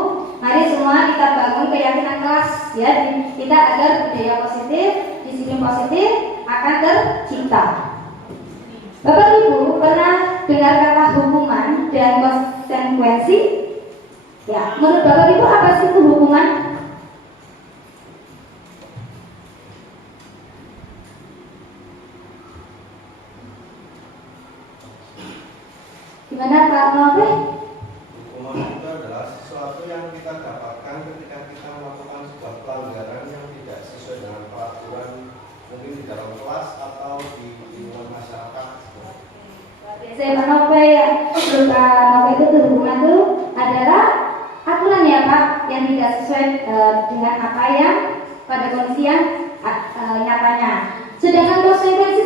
Mari semua kita bangun keyakinan kelas ya, kita agar budaya positif, disiplin positif akan tercipta. Bapak Ibu pernah dengar kata hukuman dan konsekuensi? Ya, menurut Bapak Ibu apa sih itu hukuman? Gimana Pak Nobe? Hukuman itu adalah sesuatu yang kita dapatkan ketika kita melakukan sebuah pelanggaran yang tidak sesuai dengan peraturan, mungkin di dalam kelas atau di lingkungan masyarakat. Saya Pak Nobe ya, menurut Pak Nobe itu hukuman itu adalah aturan ya Pak yang tidak sesuai dengan apa yang pada kondisi yang nyatanya. Sedangkan konsekuensi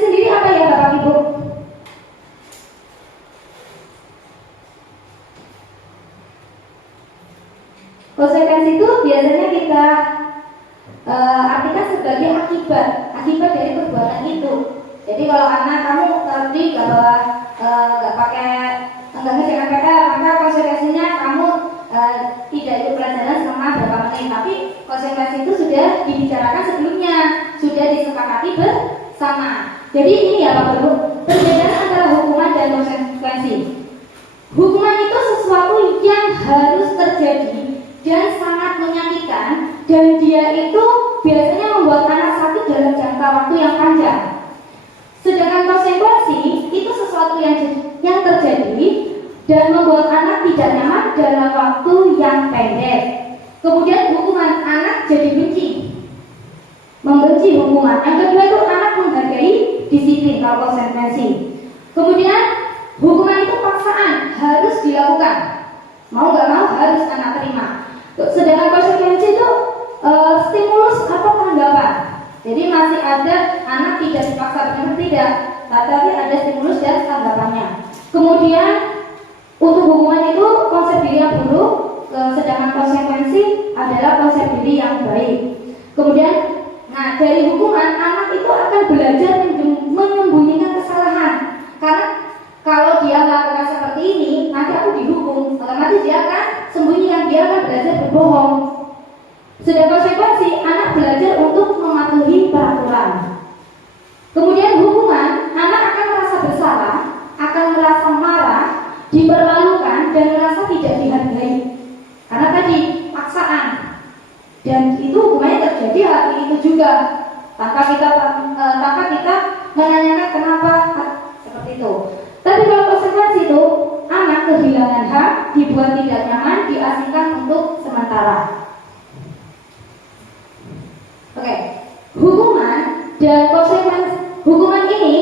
konsekuensi itu biasanya kita artikan sebagai akibat dari perbuatan itu. Jadi kalau anak kamu tadi nggak ngerjakan PR, maka konsekuensinya kamu tidak ikut pelajaran selama berapa menit. Tapi konsekuensi itu sudah dibicarakan sebelumnya, sudah disepakati bersama. Jadi ini ya Bapak Ibu, perbedaan antara hukuman dan konsekuensi. Hukuman itu sesuatu yang harus terjadi dan sangat menyakitkan, dan dia itu biasanya membuat anak sakit dalam jangka waktu yang panjang. Sedangkan konsekuensi itu sesuatu yang terjadi dan membuat anak tidak nyaman dalam waktu yang pendek. Kemudian hukuman, anak jadi membenci hukuman. Yang kedua itu anak menghargai disiplin kalau konsekuensi. Kemudian hukuman itu paksaan, harus dilakukan, mau nggak mau harus anak terima. Sedangkan konsekuensi itu stimulus atau tanggapan. Jadi masih ada anak tidak dipaksa benar tidak, tapi ada stimulus dan tanggapannya. Kemudian untuk hukuman itu konsep diri yang buruk, sedangkan konsekuensi adalah konsep diri yang baik. Kemudian, nah dari hukuman anak itu akan belajar menyembunyikan kesalahan, karena kalau dia melakukan seperti ini, nanti aku dihukum, otomatis dia akan sembunyikan, dia akan belajar berbohong. Sedangkan konsekuensi, anak belajar untuk mematuhi peraturan. Kemudian hukuman, anak akan merasa bersalah, akan merasa marah, dipermalukan, dan merasa tidak dihargai. Karena tadi paksaan, dan itu hukumannya terjadi hari itu juga, tanpa kita menanyakan kenapa seperti itu. Tapi kalau konsekuensi itu, anak kehilangan hak, dibuat tidak nyaman, diasingkan untuk sementara. Oke, hukuman dan konsekuensi hukuman ini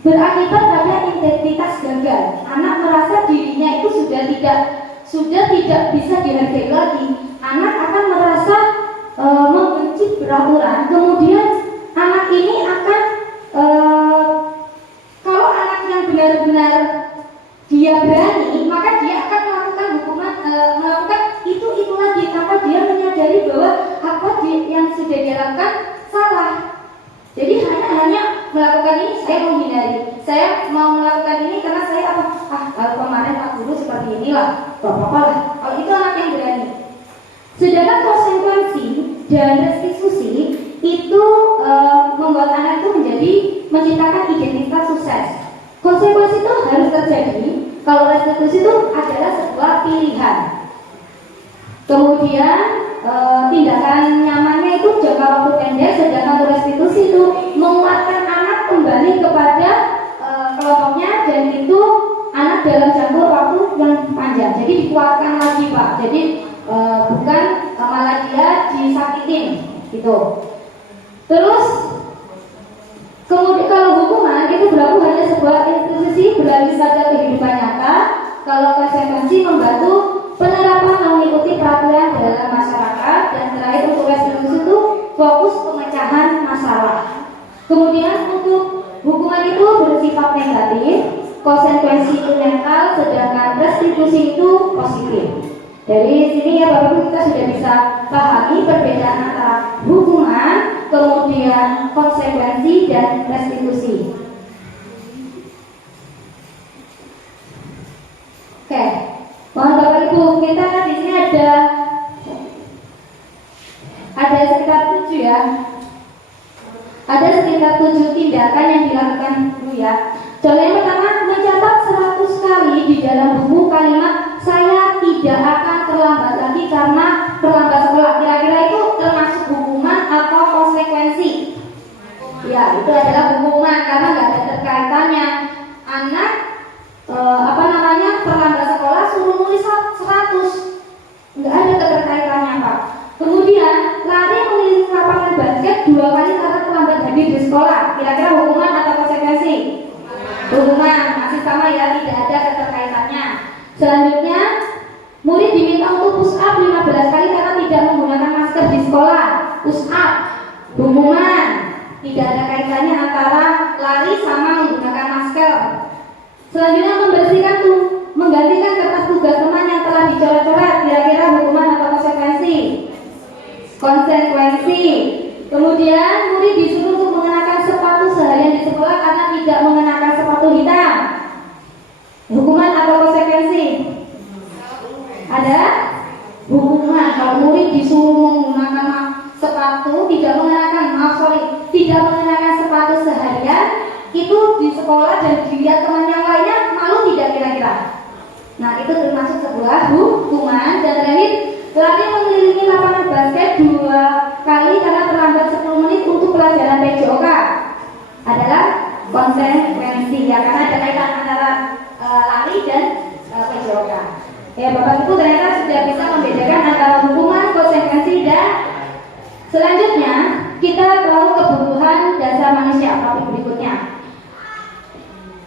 berakibat pada integritas gagal. Anak merasa dirinya itu sudah tidak bisa dihargai lagi. Anak akan merasa membenci peraturan. Kemudian anak ini akan kalau anak yang benar-benar dia berani, maka dia akan melakukan melakukan itu lagi tanpa dia menyadari bahwa apa yang sudah dia lakukan salah. Jadi hanya melakukan ini, saya menghindari, saya mau melakukan ini karena saya kemarin Pak Guru seperti inilah, gak apa-apa lah. Kalau itu anak yang berani. Sedangkan konsekuensi dan restitusi itu membuat anak itu menciptakan identitas sukses. Konsekuensi itu harus terjadi, kalau restitusi itu adalah sebuah pilihan. Kemudian tindakan nyamannya itu jangka waktu pendek, sedangkan restitusi itu menguatkan anak kembali kepada kelompoknya, dan itu anak dalam jangka waktu yang panjang. Jadi dikuatkan lagi Pak. Jadi bukan malah dia disakitin gitu. Terus kemudian kalau hukuman itu berlaku hanya sebuah institusi, beralih saja kehidupan nyata. Kalau konsekuensi membantu penerapan mengikuti peraturan dalam masyarakat, dan terakhir untuk restitusi itu fokus pemecahan masalah. Kemudian untuk hukuman itu bersifat negatif, konsekuensi itu netral, sedangkan restitusi itu positif. Dari sini ya Bapak Ibu kita sudah bisa pahami perbedaan antara hukuman, kemudian konsekuensi dan restitusi. Oke, mohon Bapak Ibu, kita di sini ada sekitar 7 ya. Ada sekitar 7 tindakan yang dilakukan dulu ya. Contoh yang pertama, mencatat 100 kali di dalam buku kalimat saya tidak akan terlambat lagi karena terlambat sekolah. Kira-kira itu termasuk hukuman atau konsekuensi? Ya, itu adalah hukuman karena nggak ada terkaitannya. Anak terlambat sekolah suruh nulis 100, nggak ada keterkaitannya Pak. Kemudian lari mengelilingi lapangan basket 2 kali karena terlambat hadir di sekolah. Kira-kira hukuman atau konsekuensi? Hukuman, masih sama ya, tidak ada keterkaitannya. Selanjutnya, murid diminta untuk push up 15 kali karena tidak menggunakan masker di sekolah. Push up, hukuman, tidak ada kaitannya antara lari sama menggunakan masker. Selanjutnya, menggantikan kertas tugas teman yang telah dicoret-coret. Kira-kira hukuman atau konsekuensi? konsekuensi. Kemudian murid disuruh untuk mengenakan sepatu seharian di sekolah karena tidak mengenakan sepatu hitam. Hukuman atau konsekuensi? Ada hukuman. Kalau murid disuruh menggunakan sepatu, tidak mengenakan sepatu seharian, itu di sekolah dan dilihat teman yang lainnya, malu tidak kira-kira? Nah, itu termasuk sebuah hukuman. Dan terakhir, lari mengelilingi lapangan basket 2 kali karena terlambat 10 menit untuk pelajaran PJOK adalah konsekuensi ya, karena ada kaitan antara lari dan PJOK. Ya, Bapak Ibu ternyata sudah bisa membedakan antara hukuman, konsekuensi, dan selanjutnya kita tahu kebutuhan dasar manusia. Topik berikutnya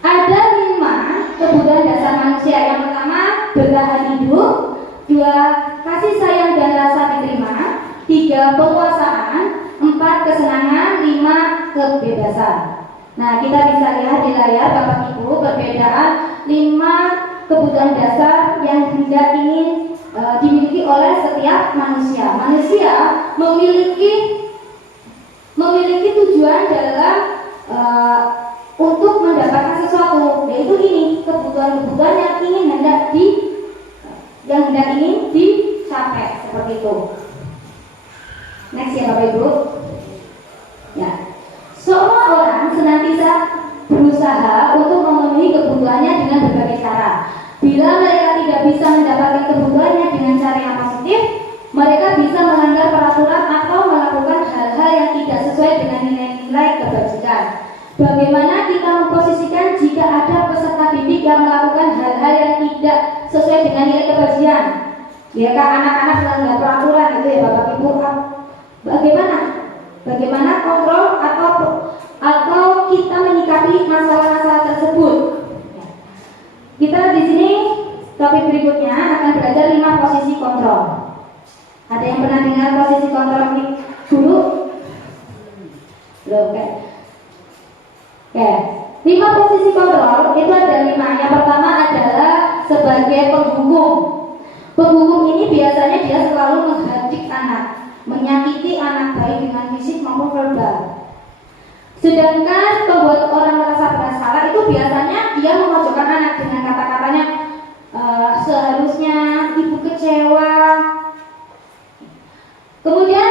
ada 5 kebutuhan dasar manusia. Yang pertama, bertahan hidup. 2, kasih sayang dan rasa diterima. 3, penguasaan. 4, kesenangan. 5, kebebasan. Nah, kita bisa lihat di layar Bapak Ibu perbedaan 5 kebutuhan dasar yang hendak ingin dimiliki oleh setiap manusia. Manusia memiliki tujuan dalam untuk mendapatkan sesuatu, yaitu ini kebutuhan-kebutuhan yang hendak ingin dicapai, seperti itu. Next ya Bapak Ibu. Ya, semua orang senantiasa berusaha untuk memenuhi kebutuhannya dengan berbagai cara. Bila mereka tidak bisa mendapatkan kebutuhannya dengan cara yang positif, mereka bisa melanggar peraturan atau melakukan hal-hal yang tidak sesuai dengan nilai-nilai kebajikan. Bagaimana kita memposisikan jika ada peserta didik yang melakukan hal-hal yang tidak sesuai dengan nilai kebajikan? Ya kan, anak-anak melanggar peraturan itu ya Bapak Ibu. Bagaimana kontrol atau kita menyikapi masalah-masalah tersebut? Kita di sini topik berikutnya akan belajar 5 posisi kontrol. Ada yang pernah dengar posisi kontrol ini dulu? Belum kan? Oke, 5 posisi kontrol itu ada 5. Yang pertama adalah sebagai penghukum. Penghukum ini biasanya dia selalu menghadik anak, menyakiti anak baik dengan fisik maupun verbal. Sedangkan pembuat orang merasa bersalah itu biasanya dia memojokkan anak dengan kata-katanya, seharusnya ibu kecewa. Kemudian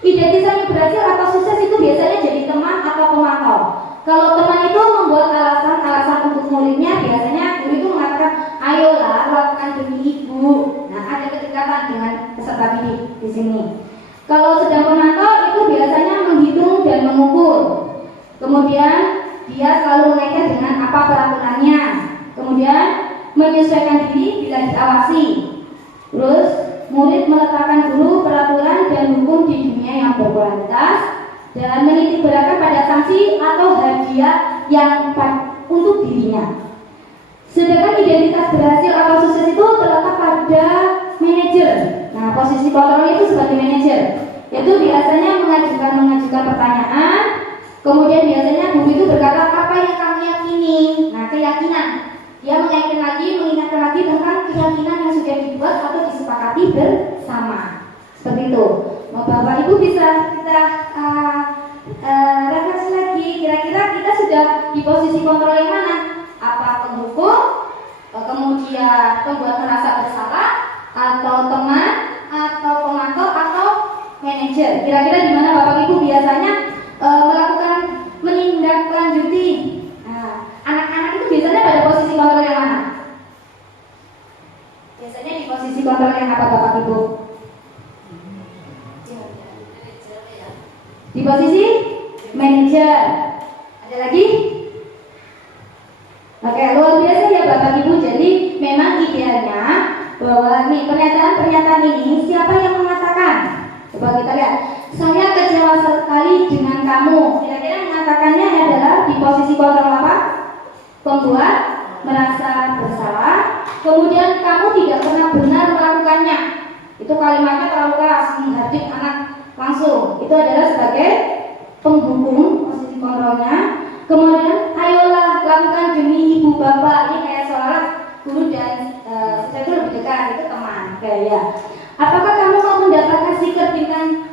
identitasnya berhasil atau sukses itu biasanya jadi teman atau pemantau. Kalau teman itu membuat alasan untuk muridnya, biasanya guru itu mengatakan, ayolah lakukan demi ibu. Nah, ada kedekatan dengan peserta didik di sini. Kalau sedang memantau itu biasanya menghitung dan mengukur. Kemudian dia selalu mengaitkan dengan apa peraturannya. Kemudian menyesuaikan diri bila diawasi. Terus murid meletakkan dulu peraturan dan hukum di dunia yang berkualitas dan menitik beratkan pada sanksi atau hadiah yang untuk dirinya. Sedangkan identitas berhasil atau sukses itu terletak pada manajer. Nah, posisi kontrol itu sebagai manajer, yaitu biasanya mengajukan pertanyaan. Kemudian biasanya guru itu berkata, apa yang kamu yakini? Nah, keyakinan. Dia mengingatkan lagi tentang keyakinan yang sudah dibuat atau disepakati bersama. Seperti itu. Bapak Ibu bisa kita refleksi lagi. Kira-kira kita sudah di posisi kontrol yang mana? Apa penghukum, kemudian pembuat merasa bersalah, atau teman, atau pemantau, atau manajer? Kira-kira di mana Bapak Ibu biasanya melakukan menindaklanjuti? Nah, anak-anak itu biasanya pada posisi kontrol yang mana? Biasanya di posisi kontrol yang apa Bapak Ibu? Di posisi manajer. Ada lagi? Oke, luar biasa ya Bapak Ibu. Jadi memang idealnya bahwa nih pernyataan ini siapa yang mengatakan? Coba kita lihat. Saya kecewa sekali dengan kamu. Kira-kira mengatakannya adalah di posisi kontrol apa? Pembuat merasa bersalah. Kemudian kamu tidak pernah benar melakukannya. Itu kalimatnya terlalu keras, menghardik anak langsung. Itu adalah sebagai penghukum, posisi kontrolnya. Kemudian ayolah lakukan demi ibu bapak. Ini kayak sholat guru dan saya itu lebih dekat, itu teman. Kayak ya. Apakah kamu mau mendapatkan stiker bintang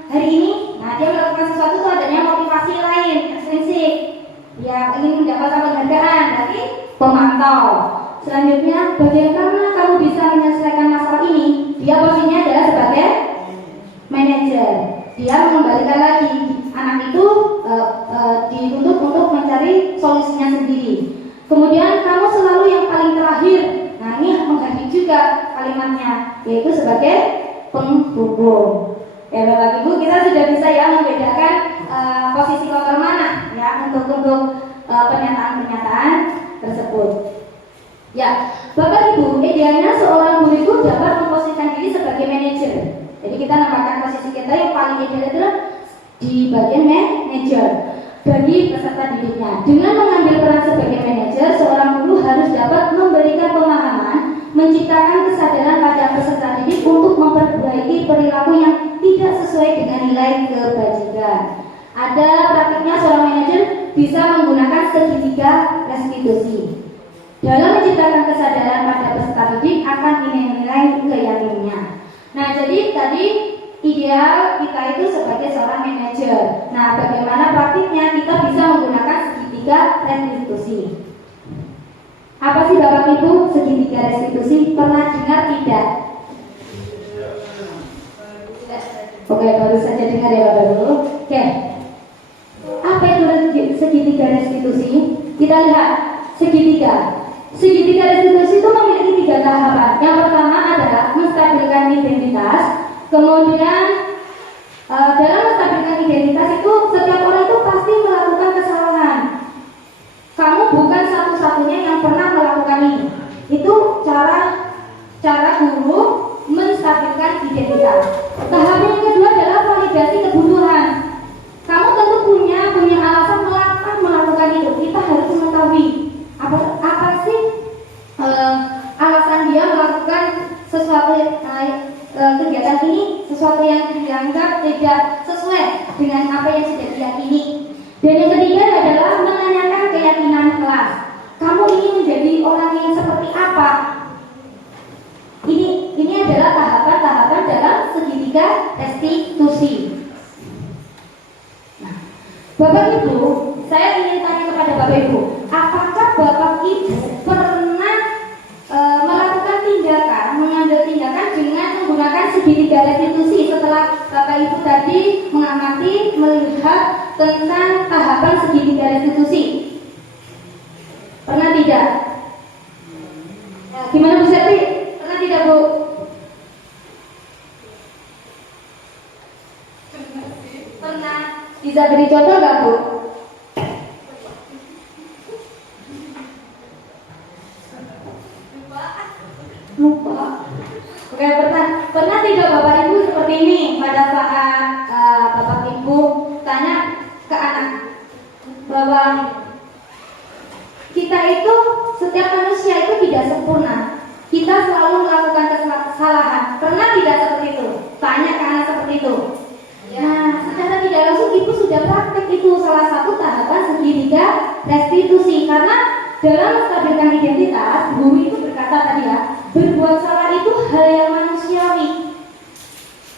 contoh. Selanjutnya, bagaimana kamu bisa menyelesaikan masalah ini? Dia posisinya adalah sebagai manajer. Dia mengembalikan lagi anak itu dituntut untuk mencari solusinya sendiri. Kemudian kamu selalu yang paling terakhir. Nah, ini mengganti juga kalimatnya, yaitu sebagai penghubung. Ya Bapak Ibu, kita sudah bisa ya membedakan posisi kotor mana ya untuk pernyataan-pernyataan tersebut. Ya, Bapak Ibu, idealnya seorang guru itu dapat memposisikan diri sebagai manajer. Jadi kita namakan posisi kita yang paling ideal adalah di bagian manajer bagi peserta didiknya. Dengan mengambil peran sebagai manajer, seorang guru harus dapat memberikan pemahaman, menciptakan kesadaran pada peserta didik untuk memperbaiki perilaku yang tidak sesuai dengan nilai kebajikan. Ada praktiknya seorang manajer bisa menggunakan segitiga restitusi dalam menciptakan kesadaran pada peserta didik akan nilai-nilai keyakinannya. Nah, jadi tadi ideal kita itu sebagai seorang manajer. Nah, bagaimana praktiknya kita bisa menggunakan segitiga restitusi? Apa sih Bapak Ibu segitiga restitusi? Pernah dengar tidak? Oke, baru saja dengar ya Bapak Ibu. Oke. Apa itu segitiga restitusi? Kita lihat segitiga. Segitiga restitusi itu memiliki 3 tahapan. Yang pertama adalah menstabilkan identitas. Kemudian dalam menstabilkan identitas itu setiap orang itu pasti melakukan kesalahan. Kamu bukan satu-satunya yang pernah melakukan ini. Itu cara guru menstabilkan identitas. Tahap yang kedua adalah validasi kebutuhan. Kamu tentu punya alasan mengapa melakukan itu. Kita harus mengetahui apa sih alasan dia melakukan sesuatu kegiatan ini, sesuatu yang dianggap tidak sesuai dengan apa yang sudah diyakini. Dan yang ketiga adalah menanyakan keyakinan kelas. Kamu ingin menjadi orang yang seperti apa? Ini adalah tahapan-tahapan dalam segitiga restitusi. Nah, Bapak Ibu, saya ingin tanya kepada Bapak Ibu, apakah Bapak Ibu pernah melakukan mengambil tindakan dengan menggunakan segitiga restitusi setelah Bapak Ibu tadi mengamati, melihat tentang tahapan segitiga restitusi? Pernah tidak? Gimana Bu Seti? Pernah tidak Bu? Pernah. Bisa beri contoh nggak Bu? Lupa. Oke, pernah tidak Bapak Ibu seperti ini pada saat Bapak Ibu tanya ke anak bahwa kita itu, setiap manusia itu tidak sempurna. Kita selalu melakukan kesalahan. Pernah tidak seperti itu? Tanya ke anak seperti itu. Nah, secara tidak langsung Ibu sudah praktek itu salah satu tahapan segitiga restitusi. Karena dalam menstabilkan identitas, guru itu berkata tadi ya, berbuat salah itu hal yang manusiawi.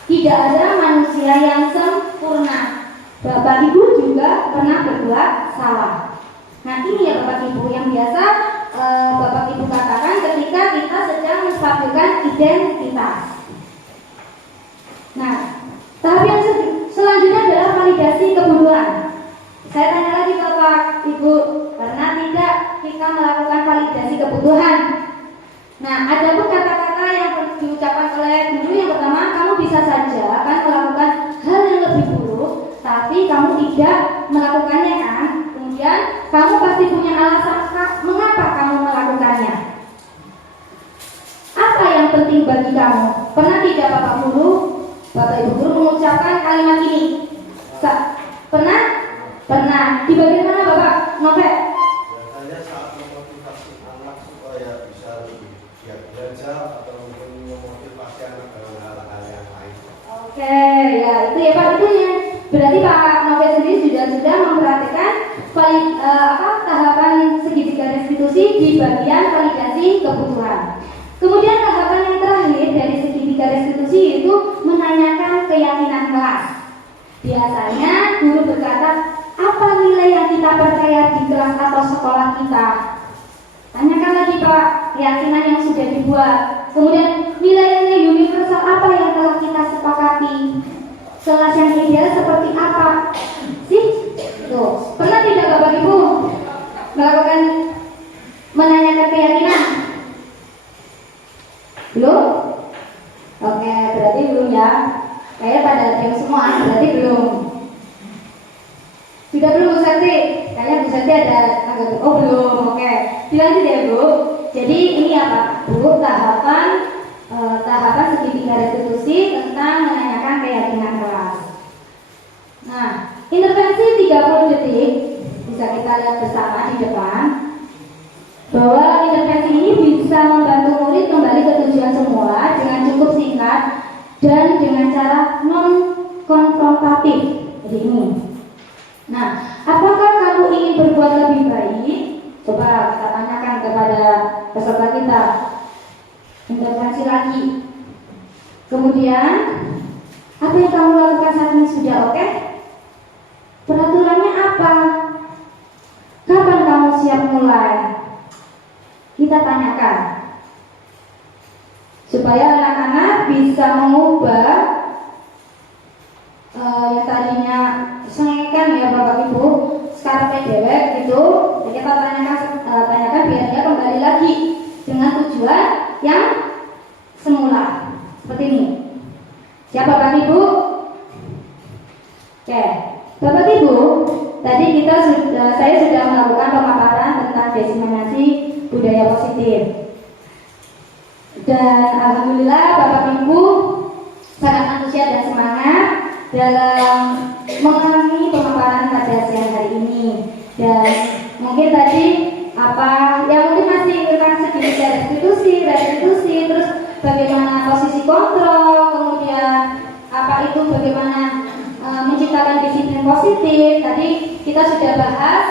Tidak ada manusia yang sempurna. Bapak Ibu juga pernah berbuat salah. Nah, ini ya Bapak Ibu yang biasa Bapak Ibu katakan ketika kita sedang menstabilkan identitas. Nah, tahap yang selanjutnya adalah validasi kebutuhan. Saya tanya lagi ke Bapak Ibu, pernah tidak kita melakukan validasi kebutuhan? Nah, ada pun kata-kata yang diucapkan oleh guru. Yang pertama, kamu bisa saja akan melakukan hal yang lebih buruk, tapi kamu tidak melakukannya kan? Kemudian, kamu pasti punya alasan mengapa kamu melakukannya. Apa yang penting bagi kamu? Pernah tidak Bapak Guru, Bapak Ibu Guru mengucapkan kalimat ini? Pernah? Pernah. Di bagian mana Bapak? Novel? Biasanya saat memotivasi anak supaya bisa lebih giat belajar atau mungkin memotivasi anak dalam hal-hal yang lain. Oke, ya itu ya Pak, itu ya. Berarti Pak Novel sendiri sudah memperhatikan tahapan segitiga restitusi di bagian validasi kebutuhan. Kemudian tahapan yang terakhir dari segitiga restitusi itu menanyakan keyakinan kelas. Biasanya guru berkata, apa nilai yang kita percaya di kelas atau sekolah kita? Tanyakan lagi Pak, keyakinan yang sudah dibuat. Kemudian nilai-nilai universal apa yang telah kita sepakati? Kelas yang ideal seperti apa sih? Tuh, pernah tidak Bapak Ibu melakukan menanyakan keyakinan? Belum? Oke, berarti belum ya. Kayaknya pada diam semua, berarti belum. Sudah belum Bu Santi? Kayaknya Bu Santi ada agak, oh belum, oke. Dilanjut ya Bu. Jadi ini apa Bu? Tahapan segitiga restitusi tentang menanyakan keyakinan kelas. Nah, intervensi 30 detik bisa kita lihat bersama di depan bahwa intervensi ini bisa membantu murid kembali ke tujuan semula dengan cukup singkat dan dengan cara non konfrontatif. Jadi ini. Nah, apakah kamu ingin berbuat lebih baik? Coba kita tanyakan kepada peserta kita. Intervensi lagi. Kemudian, apa yang kamu lakukan saat ini sudah oke? Peraturannya apa? Kapan kamu siap mulai? Kita tanyakan supaya anak-anak bisa mengubah yang tadinya sengakan ya Bapak Ibu sekarang dewek gitu. Kita tanyakan biar dia kembali lagi dengan tujuan yang semula seperti ini. Siap Bapak Ibu? Oke, Bapak Ibu, tadi saya sudah melakukan pemaparan tentang diseminasi budaya positif. Dan alhamdulillah Bapak Ibu sangat antusias dan semangat dalam mengalami pemaparan pada siang hari ini. Dan mungkin tadi mungkin masih tentang sedikit restitusi, terus bagaimana posisi kontrol, kemudian bagaimana menciptakan disiplin positif. Tadi kita sudah bahas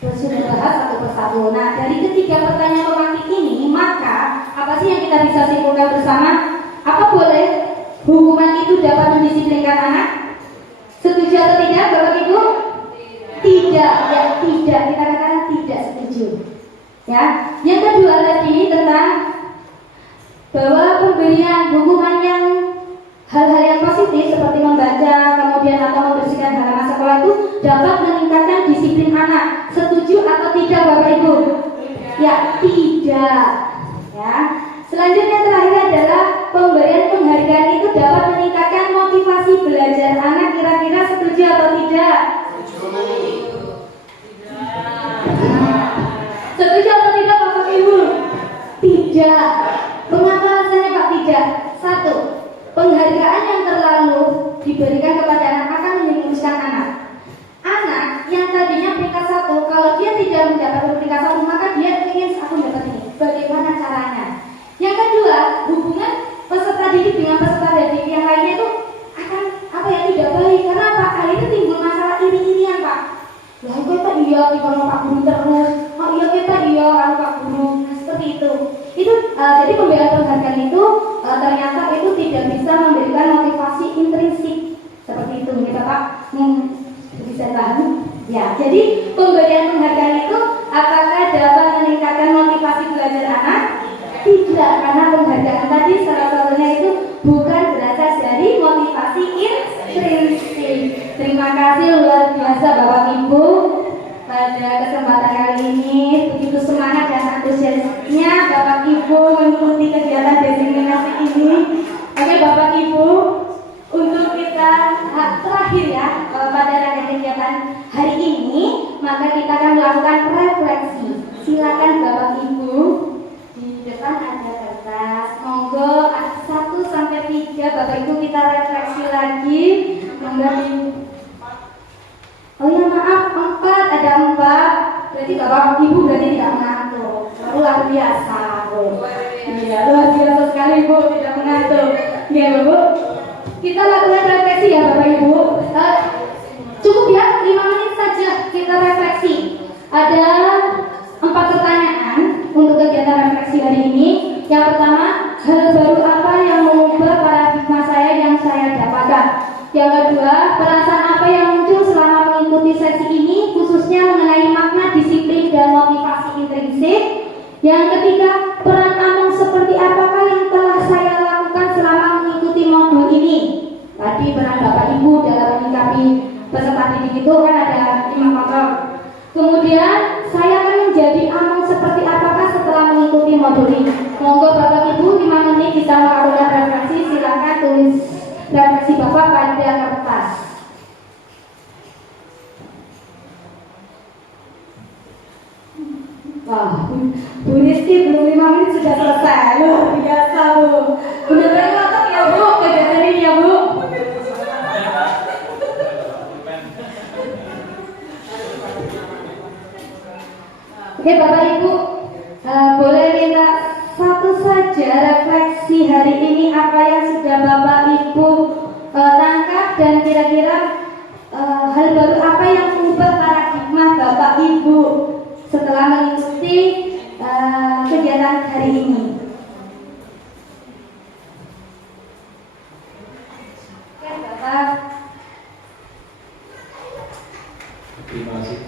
satu persatu. Nah, dari ketiga pertanyaan pematik ini, maka apa sih yang kita bisa simpulkan bersama? Apa boleh hukuman itu dapat mendisiplinkan anak? Setuju atau tidak, Bapak Ibu? Tidak, ya tidak. Kita katakan tidak setuju. Ya. Yang kedua tadi tentang bahwa pemberian hukuman yang hal-hal yang positif seperti membaca, kemudian atau membersihkan halaman sekolah itu dapat meningkatkan disiplin anak. Setuju atau tidak, Bapak Ibu? Ya, tidak. Ya. Selanjutnya terakhir adalah pemberian penghargaan itu dapat meningkatkan motivasi belajar anak. Kira-kira setuju atau tidak? Setuju atau tidak, Bapak Ibu? Tidak. Mengapa alasannya Pak tidak? Satu, penghargaan yang terlalu diberikan kepada anak akan menjerumuskan anak. Anak yang tadinya peringkat 1, kalau dia tidak mendapatkan peringkat 1, maka dia ingin aku dapat ini. Bagaimana caranya? Yang kedua, hubungan peserta didik dengan peserta didik yang lainnya itu akan tidak baik. Karena Pak, akhirnya timbul masalah iri-irian Pak. Lah kita iya kalau Pak Guru terus, kita iya kalau Pak Guru. Nah, seperti itu. Jadi penghargaan itu ternyata itu tidak bisa memberikan motivasi intrinsik seperti itu, kita Pak. Bisa paham? Ya, jadi pemberian penghargaan itu apakah dapat meningkatkan motivasi belajar anak? Tidak, karena penghargaan tadi salah satunya itu bukan berasal dari motivasi intrinsik. Terima kasih luar biasa Bapak Ibu pada kesempatan kali ini, begitu semangat dan antusiasnya Bapak Ibu mengikuti kegiatan diseminasi ini. Oke Bapak Ibu, untuk kita terakhir ya pada rangkaian kegiatan hari ini, maka kita akan melakukan refleksi. Silakan Bapak Ibu, di depan ada kertas, monggo 1 sampai 3 Bapak Ibu kita refleksi lagi. Monggo. Oh ya maaf, 4, ada 4. Berarti Bapak Ibu berarti tidak mengantuk. Luar biasa, Bu. Iya, luar biasa sekali Bu, tidak mengantuk. Iya, Bu. Kita lakukan refleksi ya Bapak Ibu. Cukup ya, 5 menit saja kita refleksi. Ada 4 pertanyaan untuk kegiatan refleksi hari ini. Yang pertama, hal baru apa yang mengubah paradigma saya yang saya dapatkan? Yang kedua, perasaan apa yang muncul selama mengikuti sesi ini, khususnya mengenai makna disiplin dan motivasi Yang ketiga, peran Among seperti apakah yang telah saya lakukan selama mengikuti modul ini? Tadi peran Bapak Ibu dalam menyikapi peserta didik itu kan ada 5 faktor. Kemudian saya akan menjadi Among seperti apakah setelah mengikuti modul ini? Monggo Bapak Ibu 5 menit bisa melakukan refleksi, silakan tulis refleksi Bapak pada kertas. Wah, Bu Rizky belum 5 menit sudah selesai. Luar biasa, Bu. Benar-benar ngotot ya, Bu, kegiatan ini ya, Bu. Oke, Bapak Ibu, boleh minta satu saja refleksi hari ini apa yang sudah Bapak Ibu tangkap dan kira-kira hal baru apa yang mengubah paradigma Bapak Ibu setelah mengikuti kegiatan hari ini. Oke, Bapak. Terima kasih.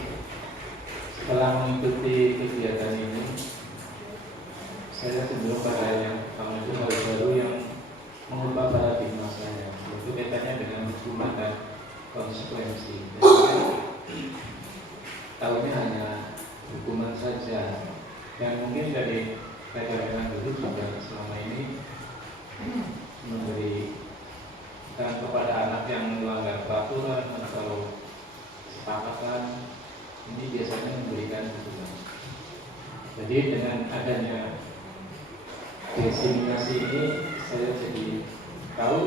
Setelah mengikuti kegiatan ini, saya cenderung pada yang pertama itu hal baru yang mengubah paradigma saya, yaitu kaitannya dengan hukuman dan konsekuensi. Tahunya hanya hukuman saja, dan mungkin dari pelajaran dulu juga selama ini memberikan kepada anak yang melanggar peraturan atau kesepakatan, ini biasanya memberikan hukuman. Jadi dengan adanya diseminasi ini, saya jadi tahu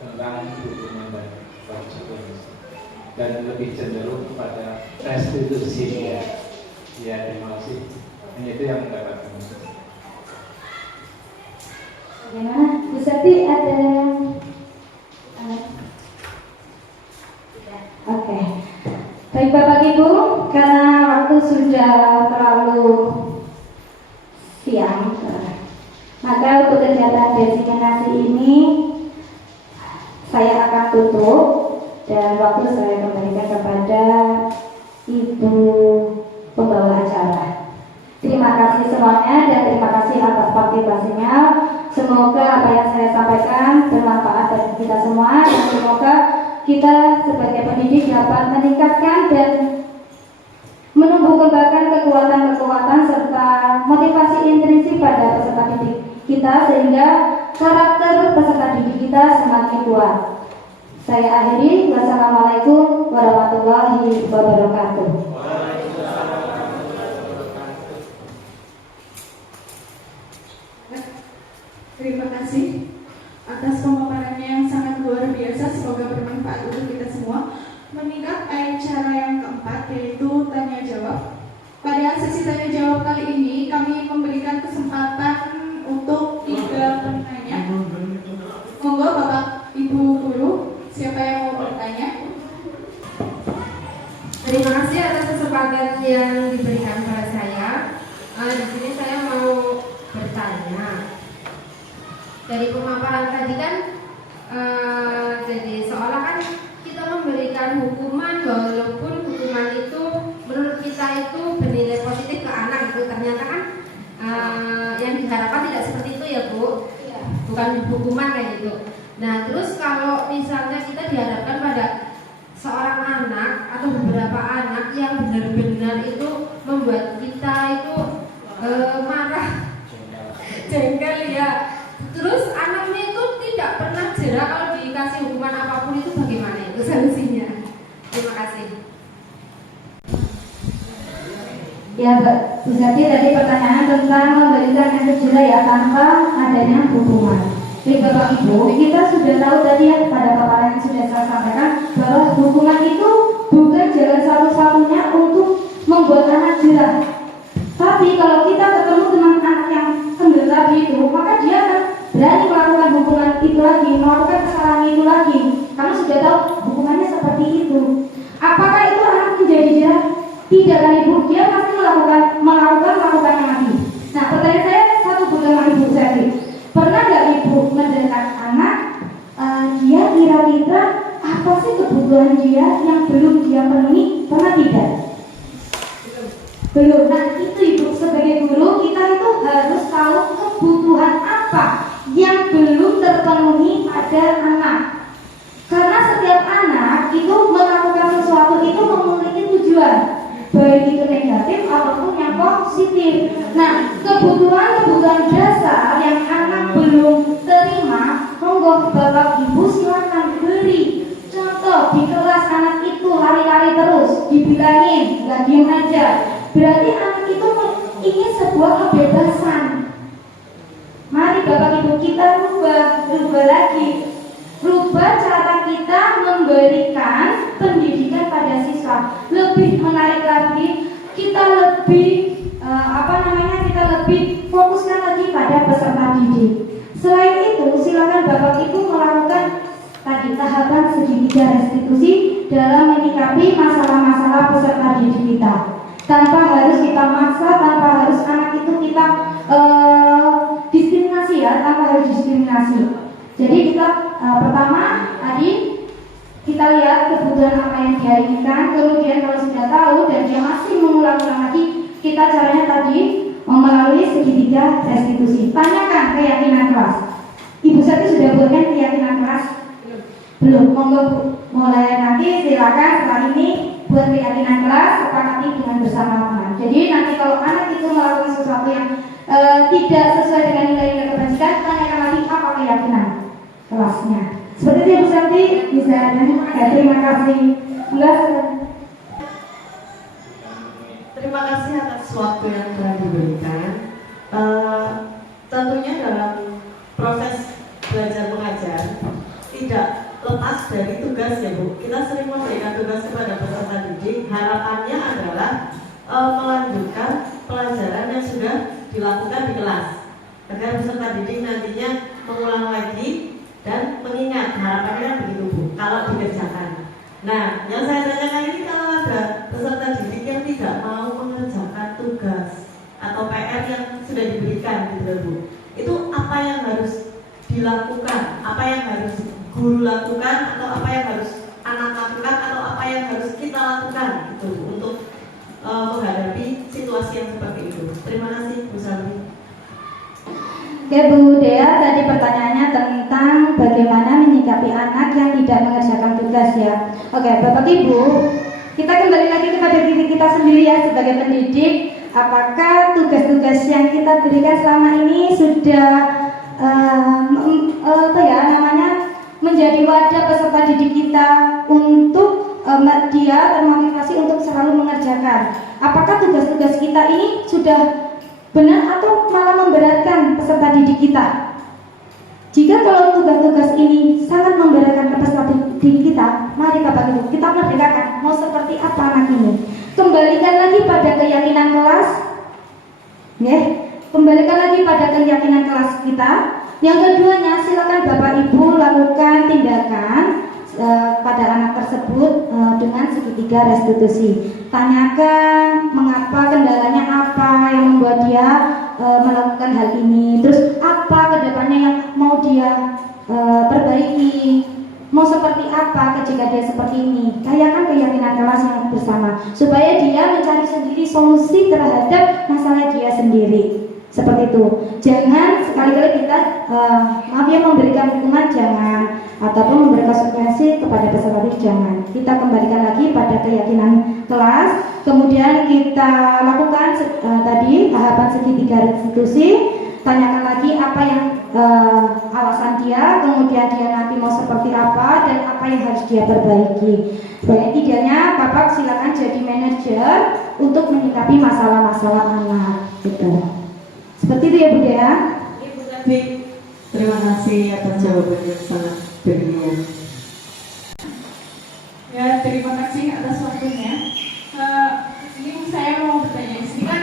tentang hukuman dan konsekuensi, dan lebih cenderung kepada restitusi ya. Ya, terima kasih. Hanya itu yang mendapat kami. Bagaimana? Bu Sati ada yang Oke. Baik Bapak Ibu, karena waktu sudah terlalu siang, maka untuk kegiatan desiminasi ini saya akan tutup dan waktu saya kembalikan kepada Ibu pembawa acara. Terima kasih semuanya dan terima kasih atas partisipasinya. Semoga apa yang saya sampaikan bermanfaat bagi kita semua dan semoga kita sebagai pendidik dapat meningkatkan dan menumbuh kembangkan kekuatan-kekuatan serta motivasi intrinsik pada peserta didik kita sehingga karakter peserta didik kita semakin kuat. Saya akhiri. Wassalamualaikum warahmatullahi wabarakatuh. Terima kasih atas pemaparannya yang sangat luar biasa. Semoga bermanfaat untuk kita semua. Mengingat acara yang keempat yaitu tanya jawab. Pada sesi tanya jawab kali ini kami memberikan kesempatan untuk 3 penanya. Monggo Bapak Ibu guru, siapa yang mau bertanya? Terima kasih atas kesempatan yang diberikan pada saya. Di sini saya mau bertanya. Dari pemaparan tadi kan, jadi seolah kan kita memberikan hukuman walaupun hukuman itu menurut kita itu bernilai positif ke anak itu ternyata kan yang diharapkan tidak seperti itu ya Bu, bukan hukuman kayak gitu. Nah terus kalau misalnya kita dihadapkan pada seorang anak atau beberapa anak yang benar-benar itu membuat kita itu marah, jengkel ya. Terus anaknya itu tidak pernah jera kalau dikasih hukuman apapun itu bagaimana itu solusinya? Terima kasih. Ya, Bu Sati tadi pertanyaan tentang memberikan efek jera ya tanpa adanya hukuman. Jadi Bapak Ibu, kita sudah tahu tadi ya pada paparan yang sudah saya sampaikan bahwa hukuman itu bukan jalan satu-satunya untuk membuat anak jera. Tapi kalau kita ketemu dengan anak yang kendor tadi itu, maka dia akan berani melakukan hukuman itu lagi, melakukan kesalahan itu lagi. Karena sudah tahu hukumannya seperti itu. Apakah itu anak menjadi jera? Tidak kan Ibu, dia pasti melakukannya lagi. Nah pertanyaan saya satu dengan Ibu Sati. Pernah nggak Ibu mendengar anak dia kira-kira apa sih kebutuhan dia yang belum dia penuhi? Pernah tidak? Belum. Nah itu Ibu, sebagai guru kita itu harus tahu kebutuhan apa yang belum terpenuhi pada anak. Karena setiap anak itu melakukan sesuatu itu memiliki tujuan, baik itu negatif ataupun yang positif. Nah, kebutuhan dasar yang anak belum terima, monggo Bapak Ibu silakan beri. Contoh, di kelas anak itu lari-lari terus, dibilangin, nggak diem aja. Berarti anak itu ingin sebuah kebebasan. Mari Bapak Ibu kita rubah lagi. Rubah cara kita memberikan pendidikan pada siswa, lebih menarik lagi, kita lebih kita lebih fokuskan lagi pada peserta didik. Selain itu, silakan Bapak Ibu melakukan tadi tahapan segitiga restitusi dalam menyikapi masalah-masalah peserta didik kita. Tanpa harus kita maksa, tanpa harus anak itu kita diskriminasi ya, tanpa harus diskriminasi. Jadi kita pertama tadi kita lihat kebutuhan apa yang dia inginkan, kemudian kalau sudah tahu dan dia masih mengulang-ulang lagi, kita caranya tadi melalui segitiga restitusi. Tanyakan keyakinan kelas. Ibu Sati sudah buatkan keyakinan kelas? Belum. Monggo mulai nanti silakan setelah ini buat keyakinan kelas, sepakati dengan bersama teman. Jadi nanti kalau anak itu melakukan sesuatu yang tidak sesuai dengan nilai-nilai kebajikan, tanyakan lagi apa keyakinan kelasnya. Seperti itu Ibu Santi, bisa ya, terima kasih. Enggak. Terima kasih atas waktu yang telah diberikan. Tentunya dalam proses belajar mengajar tidak lepas dari tugas ya Bu. Kita sering memberikan tugas kepada peserta didik. Harapannya adalah melanjutkan pelajaran yang sudah dilakukan di kelas, agar peserta didik nantinya mengulang lagi dan mengingat. Harapannya kan begitu Bu, kalau dikerjakan. Nah, yang saya tanyakan ini, kalau ada peserta didik yang tidak mau mengerjakan tugas atau PR yang sudah diberikan gitu Bu, itu apa yang harus dilakukan, apa yang harus guru lakukan, atau apa yang harus anak lakukan, atau apa yang harus kita lakukan gitu untuk menghadapi situasi yang seperti itu. Terima kasih Bu Salmi. Oke Bu Dea, tadi pertanyaannya tentang bagaimana menyikapi anak yang tidak mengerjakan tugas ya. Oke Bapak Ibu, kita kembali lagi kepada diri kita sendiri ya sebagai pendidik. Apakah tugas-tugas yang kita berikan selama ini sudah menjadi wadah peserta didik kita untuk dia termotivasi untuk selalu mengerjakan? Apakah tugas-tugas kita ini sudah benar atau malah memberatkan peserta didik kita? Jika kalau tugas-tugas ini sangat memberatkan peserta didik kita, mari Bapak Ibu kita merdekakan. Mau seperti apa anak ini? Kembalikan lagi pada keyakinan kelas, ya. Kembalikan lagi pada keyakinan kelas kita. Yang keduanya, silakan Bapak Ibu lakukan tindakan pada anak tersebut dengan segitiga restitusi. Tanyakan mengapa, kendalanya apa yang membuat dia melakukan hal ini, terus apa kedepannya yang mau dia perbaiki, mau seperti apa jika dia seperti ini. Tanyakan keyakinan kelas yang bersama supaya dia mencari sendiri solusi terhadap masalah dia sendiri. Seperti itu. Jangan sekali-kali kita memberikan hukuman, jangan, ataupun memberikan konsekuensi kepada peserta didik, jangan. Kita kembalikan lagi pada keyakinan kelas. Kemudian kita lakukan tadi tahapan segitiga restitusi. Tanyakan lagi apa yang alasan dia, kemudian dia nanti mau seperti apa dan apa yang harus dia perbaiki. Sebagai tidaknya Bapak silakan jadi manajer untuk menyikapi masalah-masalah anak gitu. Seperti itu ya Bu Dea. Ibu Tati, terima kasih atas jawaban yang sangat berguna. Ya, terima kasih atas waktunya. Ini saya mau bertanya, di sini kan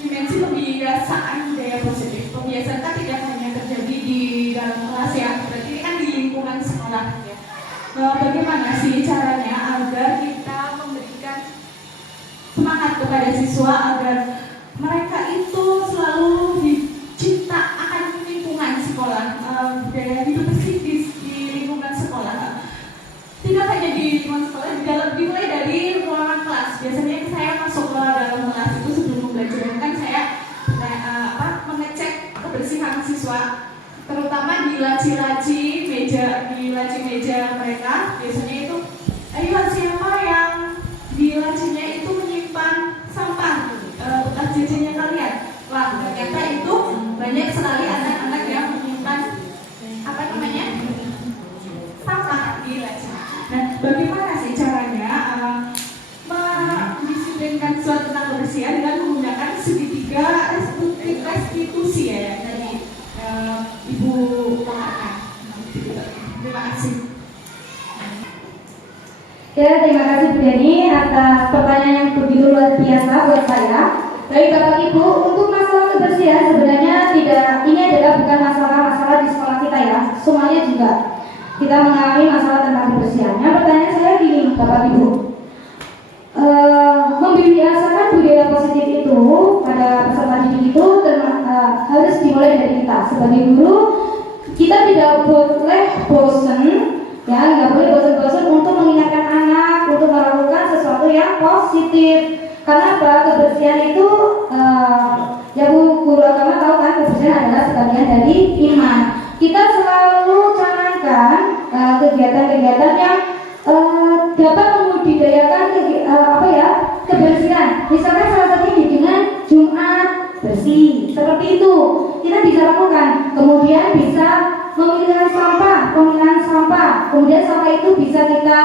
dimensi pembiasaan budaya positif. Pembiasaan kan tidak hanya terjadi di dalam kelas ya, berarti ini kan di lingkungan sekolah ya. Bagaimana sih caranya agar kita memberikan semangat kepada siswa agar mereka itu selalu dicinta akan lingkungan sekolah, budaya hidup bersih di lingkungan sekolah. Tidak hanya di lingkungan sekolah, dimulai dari laci-laci meja mereka biasanya itu, ayo siapa yang di lacinya itu menyimpan sampah bekas jajannya kalian. Wah, ternyata itu banyak sekali anak-anak yang menyimpan sampah di laci. Nah, bagaimana sih caranya mendisiplinkan suatu tentang kebersihan dengan menggunakan segitiga restitusi ya dari Ibu Kakak. Terima kasih. Ya, terima kasih Bu Deni atas pertanyaan yang begitu luar biasa buat saya. Baik Bapak Ibu, untuk masalah kebersihan sebenarnya ini adalah bukan masalah di sekolah kita ya. Semuanya juga kita mengalami masalah tentang kebersihan. Yang pertanyaan saya gini Bapak Ibu, membiasakan budaya positif itu pada peserta didik itu harus dimulai dari kita sebagai guru. Kita tidak boleh bosan, ya nggak boleh bosan-bosan untuk mengingatkan anak untuk melakukan sesuatu yang positif. Karena apa? Kebersihan itu ya Bu guru agama tahu kan, kebersihan adalah sebagian dari iman. Kita selalu canangkan kegiatan-kegiatan yang dapat membudidayakan kebersihan. Misalkan salah satunya dengan Jumat bersih, seperti itu kita bisa lakukan. Kemudian bisa pemilahan sampah. Kemudian sampah itu bisa kita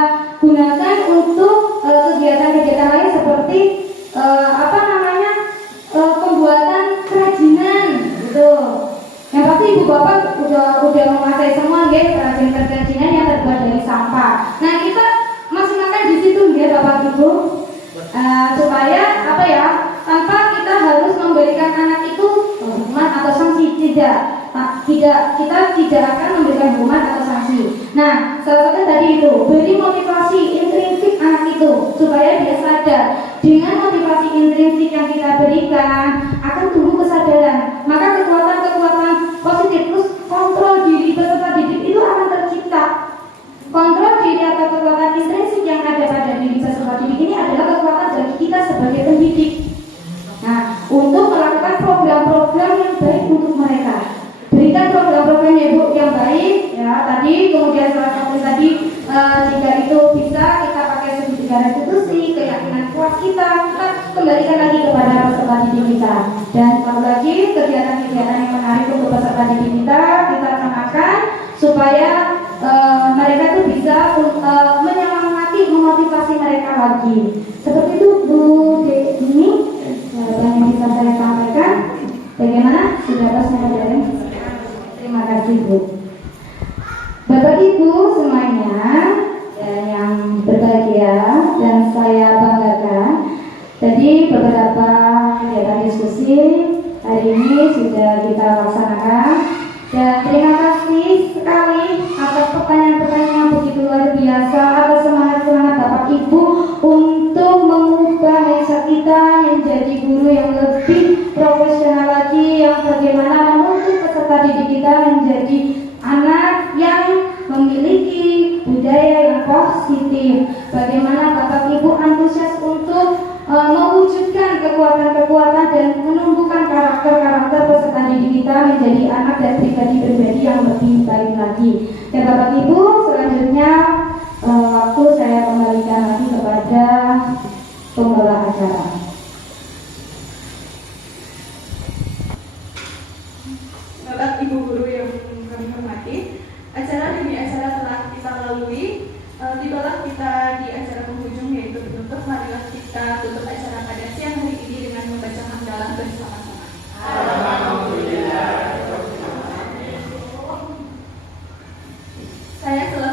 gunakan untuk kegiatan-kegiatan lain seperti pembuatan kerajinan gitu. Yang pasti ibu bapak udah menguasai semua ya kerajinan yang terbuat dari sampah. Nah kita maksimalkan di situ ya bapak ibu supaya tanpa kita harus memberikan anak itu hukuman atau sanksi kita tidak akan memberikan hukuman atau sanksi. Nah salah satu tadi itu beri motivasi intrinsik anak itu supaya dia sadar. Dengan motivasi intrinsik yang kita berikan akan tumbuh kesadaran. Maka kekuatan positif terus kontrol diri peserta didik itu akan tercipta. Kontrol diri atau kekuatan intrinsik yang ada pada diri peserta didik ini adalah kekuatan bagi kita sebagai pendidik. Nah, untuk melakukan program-program yang baik untuk mereka. Berikan program-program yang baik ya tadi, kemudian salah satu tadi jika itu bisa kita pakai segitiga restitusi, keyakinan kuat kita kembalikan lagi kepada peserta didik kita. Dan satu lagi kegiatan-kegiatan yang menarik untuk peserta didik kita kenakan supaya mereka itu bisa menyemangati, memotivasi mereka lagi. Seperti itu Bu Deni, jawaban yang bisa saya sampaikan. Bagaimana? Sudah atas dari? Terima kasih Bu. Bapak Ibu semuanya yang berbahagia dan saya banggakan, tadi beberapa kegiatan diskusi hari ini sudah kita laksanakan. Dan terima kasih sekali atas pertanyaan-pertanyaan yang begitu luar biasa, atas semangat-semangat Bapak Ibu untuk mengubah mindset kita menjadi guru yang lebih profesional lagi, yang bagaimana menuntut peserta didik kita menjadi anak yang memiliki budaya yang positif. Bagaimana Bapak Ibu antusias untuk mewujudkan kekuatan-kekuatan dan menumbuhkan karakter-karakter peserta didik kita menjadi anak dan pribadi-pribadi yang lebih baik lagi. Dan Bapak Ibu, selanjutnya waktu saya kembalikan lagi kepada pembawa acara. Bapak Ibu guru yang kami hormati, acara demi acara telah kita lalui. Tibalah kita di acara penghujung yaitu penutup. Marilah kita tutup acara pada siang hari ini dengan membaca hamdalah bersama-sama. Alhamdulillah. Saya selaku